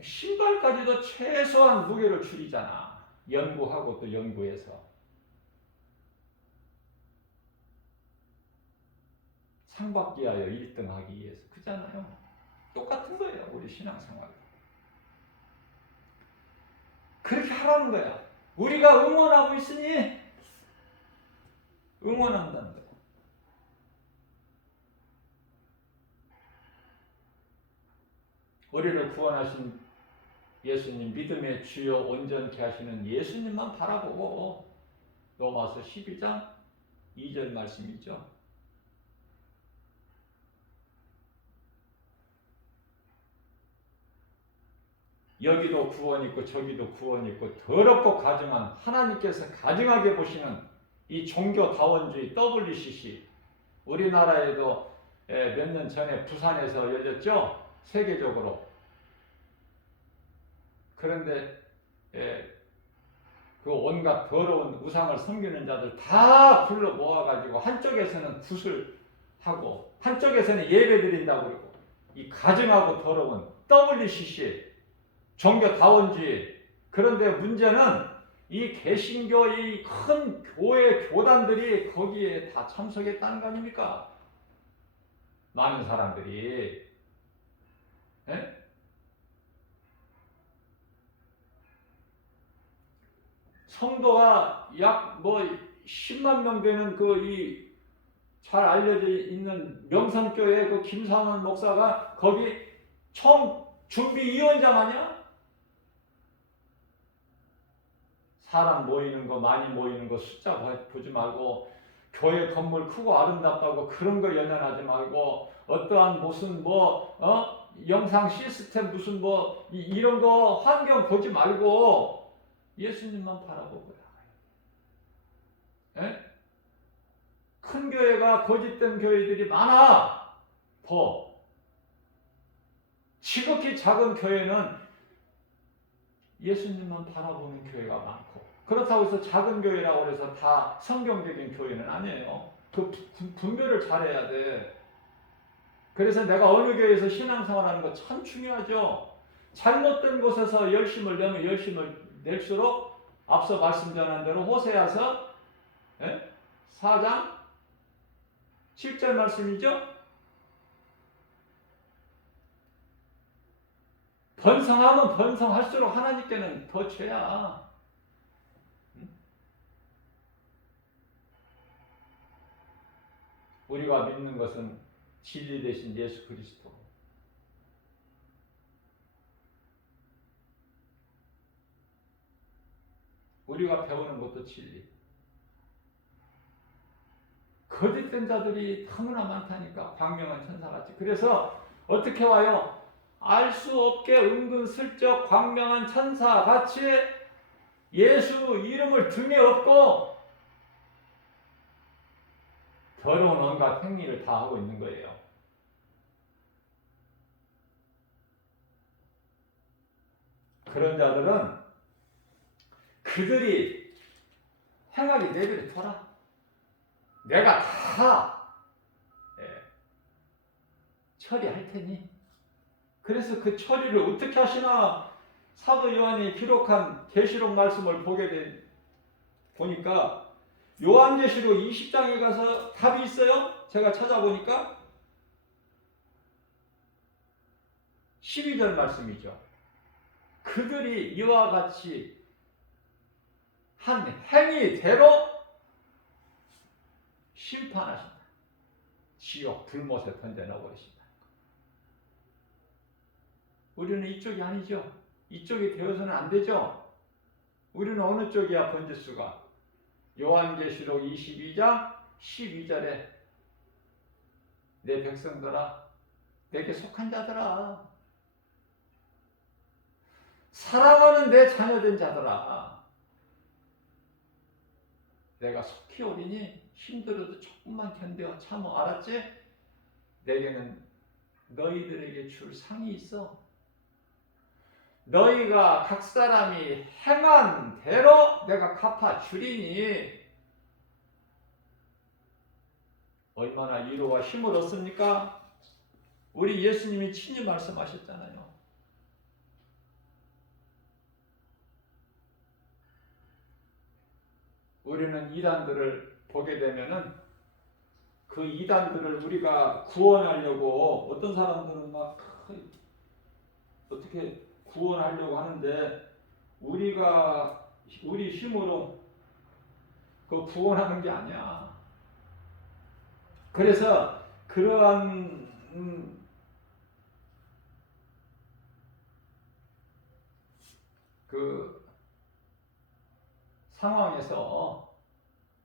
신발까지도 최소한 무게를 줄이잖아. 연구하고 또 연구해서 상받기 하여 1등하기 위해서. 그잖아요. 똑같은 거예요. 우리 신앙생활. 그렇게 하라는 거야. 우리가 응원하고 있으니 응원한다는 거야. 우리를 구원하신 예수님, 믿음의 주요 온전케 하시는 예수님만 바라보고 로마서 12장 2절 말씀이죠. 여기도 구원 있고 저기도 구원 있고 더럽고 가증한 하나님께서 가증하게 보시는 이 종교다원주의 WCC 우리나라에도 몇 년 전에 부산에서 열렸죠. 세계적으로. 그런데 그 온갖 더러운 우상을 섬기는 자들 다 불러 모아가지고 한쪽에서는 굿을 하고 한쪽에서는 예배 드린다고 그러고 이 가증하고 더러운 WCC 종교다원주의. 그런데 문제는 이 개신교 이 큰 교회 교단들이 거기에 다 참석했다는 거 아닙니까? 많은 사람들이. 에? 성도가 약 뭐 10만 명 되는 그 이 잘 알려져 있는 명성교회 그 김상원 목사가 거기 총 준비위원장 아니야? 사람 모이는 거 많이 모이는 거 숫자 보지 말고 교회 건물 크고 아름답다고 그런 거 연연하지 말고 어떠한 무슨 영상 시스템 무슨 이런 거 환경 보지 말고 예수님만 바라보고 예? 큰 교회가 거짓된 교회들이 많아. 더 지극히 작은 교회는 예수님만 바라보는 교회가 많고 그렇다고 해서 작은 교회라고 해서 다 성경적인 교회는 아니에요. 그 분별을 잘해야 돼. 그래서 내가 어느 교회에서 신앙생활하는 거 참 중요하죠. 잘못된 곳에서 열심을 내면 열심을 낼수록 앞서 말씀 전한 대로 호세아서 4장 7절 말씀이죠. 번성하면 번성할수록 하나님께는 더 죄야. 우리가 믿는 것은 진리 대신 예수 그리스도. 우리가 배우는 것도 진리. 거짓된 자들이 너무나 많다니까. 광명한 천사같이. 그래서 어떻게 와요? 알 수 없게 은근슬쩍 광명한 천사같이 예수 이름을 등에 업고 더러운 온갖 행위를 다 하고 있는 거예요. 그런 자들은 그들이 행하기 내버려 둬라. 내가 다 처리할 테니. 그래서 그 처리를 어떻게 하시나 사도 요한이 기록한 계시록 말씀을 보니까 요한계시록 20장에 가서 답이 있어요. 제가 찾아보니까 12절 말씀이죠. 그들이 이와 같이 한 행위대로 심판하신다. 지옥 불못에 던져 넣어버리신다. 우리는 이쪽이 아니죠. 이쪽이 되어서는 안 되죠. 우리는 어느 쪽이야 번지수가? 요한계시록 22장 12절에 내 백성들아, 내게 속한 자들아, 사랑하는 내 자녀된 자들아, 내가 속히 오리니 힘들어도 조금만 견뎌 참어. 알았지? 내게는 너희들에게 줄 상이 있어. 너희가 각 사람이 행한 대로 내가 갚아 주리니. 얼마나 위로와 힘을 얻습니까? 우리 예수님이 친히 말씀하셨잖아요. 우리는 이단들을 보게 되면은 그 이단들을 우리가 구원하려고 어떤 사람들은 막 어떻게 구원하려고 하는데 우리 힘으로 그 구원하는 게 아니야. 그래서 그러한 그 상황에서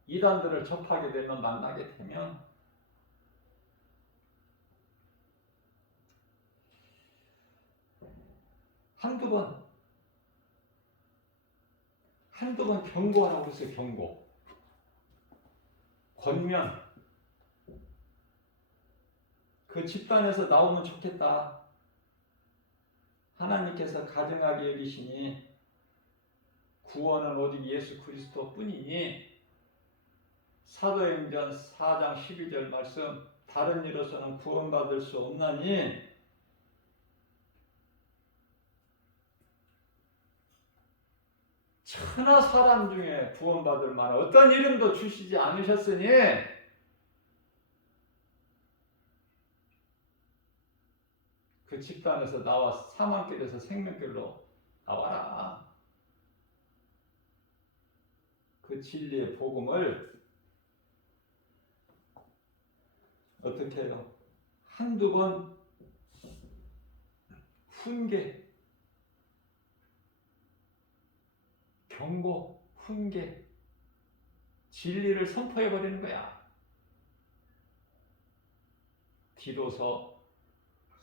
이단들을 접하게 되면 만나게 되면 한두 번 경고하라고 그랬어요. 경고. 권면. 그 집단에서 나오면 좋겠다. 하나님께서 가증하게 여기시니 구원은 오직 예수 그리스도 뿐이니 사도행전 4장 12절 말씀 다른 이로서는 구원받을 수 없나니 천하 사람 중에 구원받을 만한 어떤 이름도 주시지 않으셨으니 그 집단에서 나와 사망길에서 생명길로 나와라. 그 진리의 복음을 어떻게 해요? 한두 번 훈계, 경고, 훈계, 진리를 선포해버리는 거야. 디도서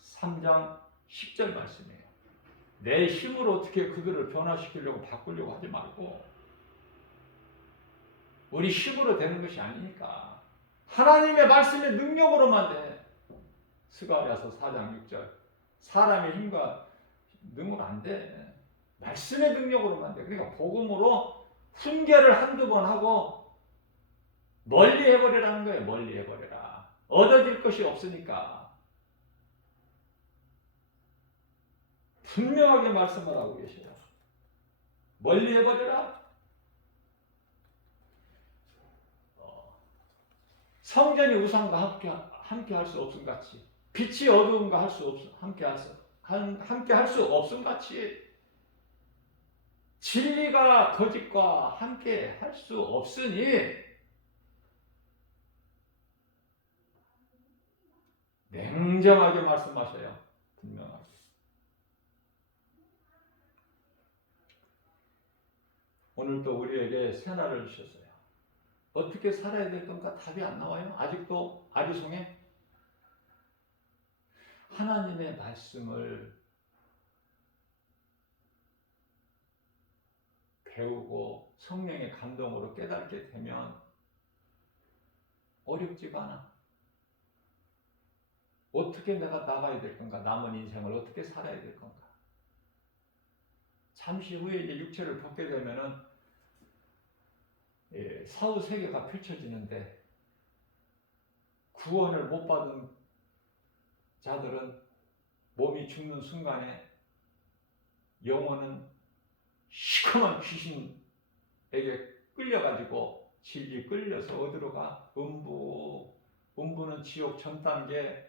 3장 10절 말씀이에요. 내 힘으로 어떻게 그들을 변화시키려고 바꾸려고 하지 말고 우리 힘으로 되는 것이 아니니까 하나님의 말씀의 능력으로만 돼. 스가랴서 4장 6절 사람의 힘과 능은 안 돼. 말씀의 능력으로만 돼. 그러니까 복음으로 훈계를 한두 번 하고 멀리 해버리라는 거예요. 멀리 해버려라. 얻어질 것이 없으니까. 분명하게 말씀을 하고 계셔요. 멀리 해버려라. 성전이 우상과 함께 할 수 없음 같이, 빛이 어두움과 함께 할 수 없음 같이, 진리가 거짓과 함께 할 수 없으니 냉정하게 말씀하셔요. 분명하게. 오늘도 우리에게 새날을 주셨어요. 어떻게 살아야 될 건가 답이 안 나와요? 아직도 아리송해? 하나님의 말씀을 배우고 성령의 감동으로 깨닫게 되면 어렵지가 않아. 어떻게 내가 나가야 될 건가? 남은 인생을 어떻게 살아야 될 건가? 잠시 후에 이제 육체를 벗게 되면은 사후 세계가 펼쳐지는데, 구원을 못 받은 자들은 몸이 죽는 순간에 영혼은 시커먼 귀신에게 끌려가지고 질질 끌려서 어디로 가? 음부는 지옥 전 단계.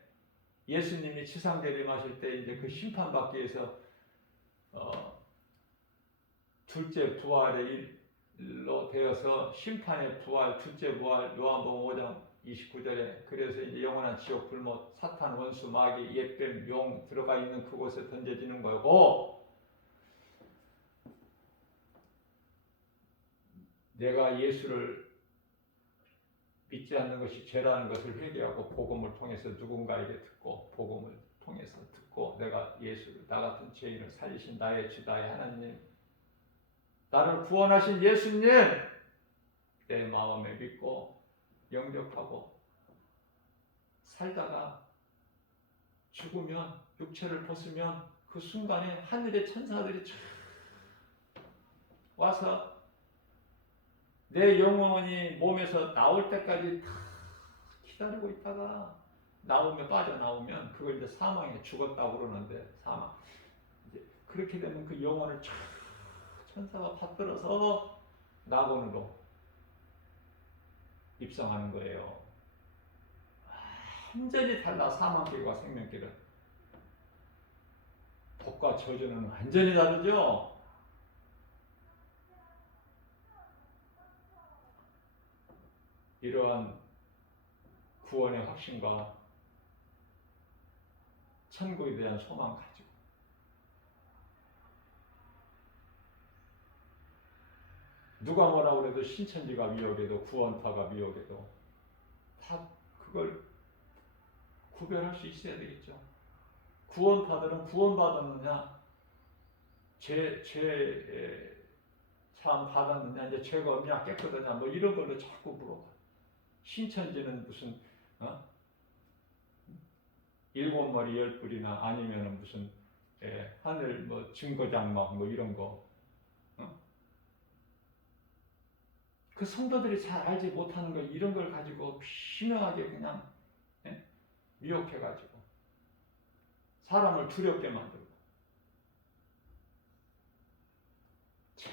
예수님이 지상 재림하실 때 이제 그 심판받기 위해서 둘째 부활의 일로 되어서 심판의 부활, 둘째 부활, 요한복음 5장 29절에 그래서 이제 영원한 지옥 불못, 사탄, 원수, 마귀, 옛뱀, 용 들어가 있는 그곳에 던져지는 거고, 내가 예수를 믿지 않는 것이 죄라는 것을 회개하고 복음을 통해서 누군가에게 듣고, 복음을 통해서 듣고, 내가 예수를, 나 같은 죄인을 살리신 나의 주, 나의 하나님, 나를 구원하신 예수님 내 마음에 믿고 영접하고 살다가 죽으면, 육체를 벗으면 그 순간에 하늘의 천사들이 쫙 와서 내 영혼이 몸에서 나올 때까지 다 기다리고 있다가 빠져나오면 그걸 이제 사망에 죽었다고 그러는데, 사망. 이제 그렇게 되면 그 영혼을 쫙 천사가 받들어서 낙원으로 입성하는 거예요. 완전히 달라. 사망길과 생명길은. 복과 저주는 완전히 다르죠. 이러한 구원의 확신과 천국에 대한 소망 가지고 누가 뭐라 그래도 신천지가 미혹해도 구원파가 미혹해도 다 그걸 구별할 수 있어야 되겠죠. 구원파들은 구원받았느냐, 참 받았느냐, 이제 죄가 없냐, 깨끗하냐, 뭐 이런 걸로 자꾸 물어봐. 신천지는 무슨 일곱 머리 열 뿔이나 아니면은 무슨 하늘 뭐 증거장막 뭐 이런 거. 그 성도들이 잘 알지 못하는 거, 이런 걸 가지고 심하게 그냥 미혹해가지고 사람을 두렵게 만들고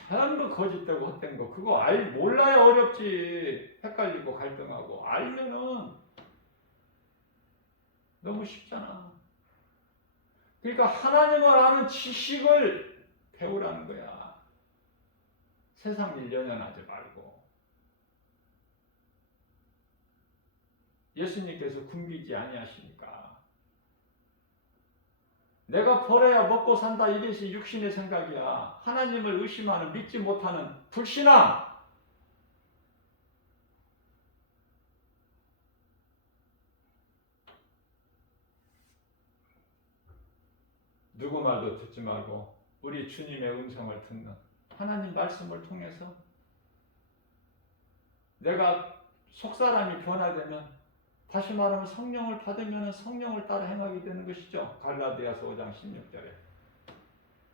전부 거짓되고 헛된 거, 그거 몰라야 어렵지. 헷갈리고 갈등하고, 알면은 너무 쉽잖아. 그러니까 하나님을 아는 지식을 배우라는 거야. 세상 일 연연하지 말고. 예수님께서 굶기지 아니하시니까. 내가 벌어야 먹고 산다, 이것이 육신의 생각이야. 하나님을 의심하는, 믿지 못하는 불신앙. 누구 말도 듣지 말고 우리 주님의 음성을 듣는, 하나님 말씀을 통해서 내가 속사람이 변화되면, 다시 말하면 성령을 받으면 성령을 따라 행하게 되는 것이죠. 갈라디아서 5장 16절에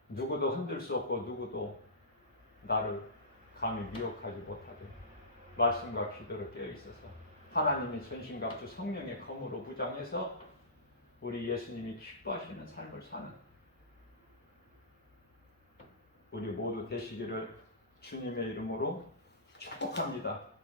누구도 흔들 수 없고 누구도 나를 감히 미혹하지 못하게 말씀과 기도로 깨어 있어서 하나님이 전신갑주 성령의 검으로 무장해서 우리 예수님이 기뻐하시는 삶을 사는 우리 모두 되시기를 주님의 이름으로 축복합니다.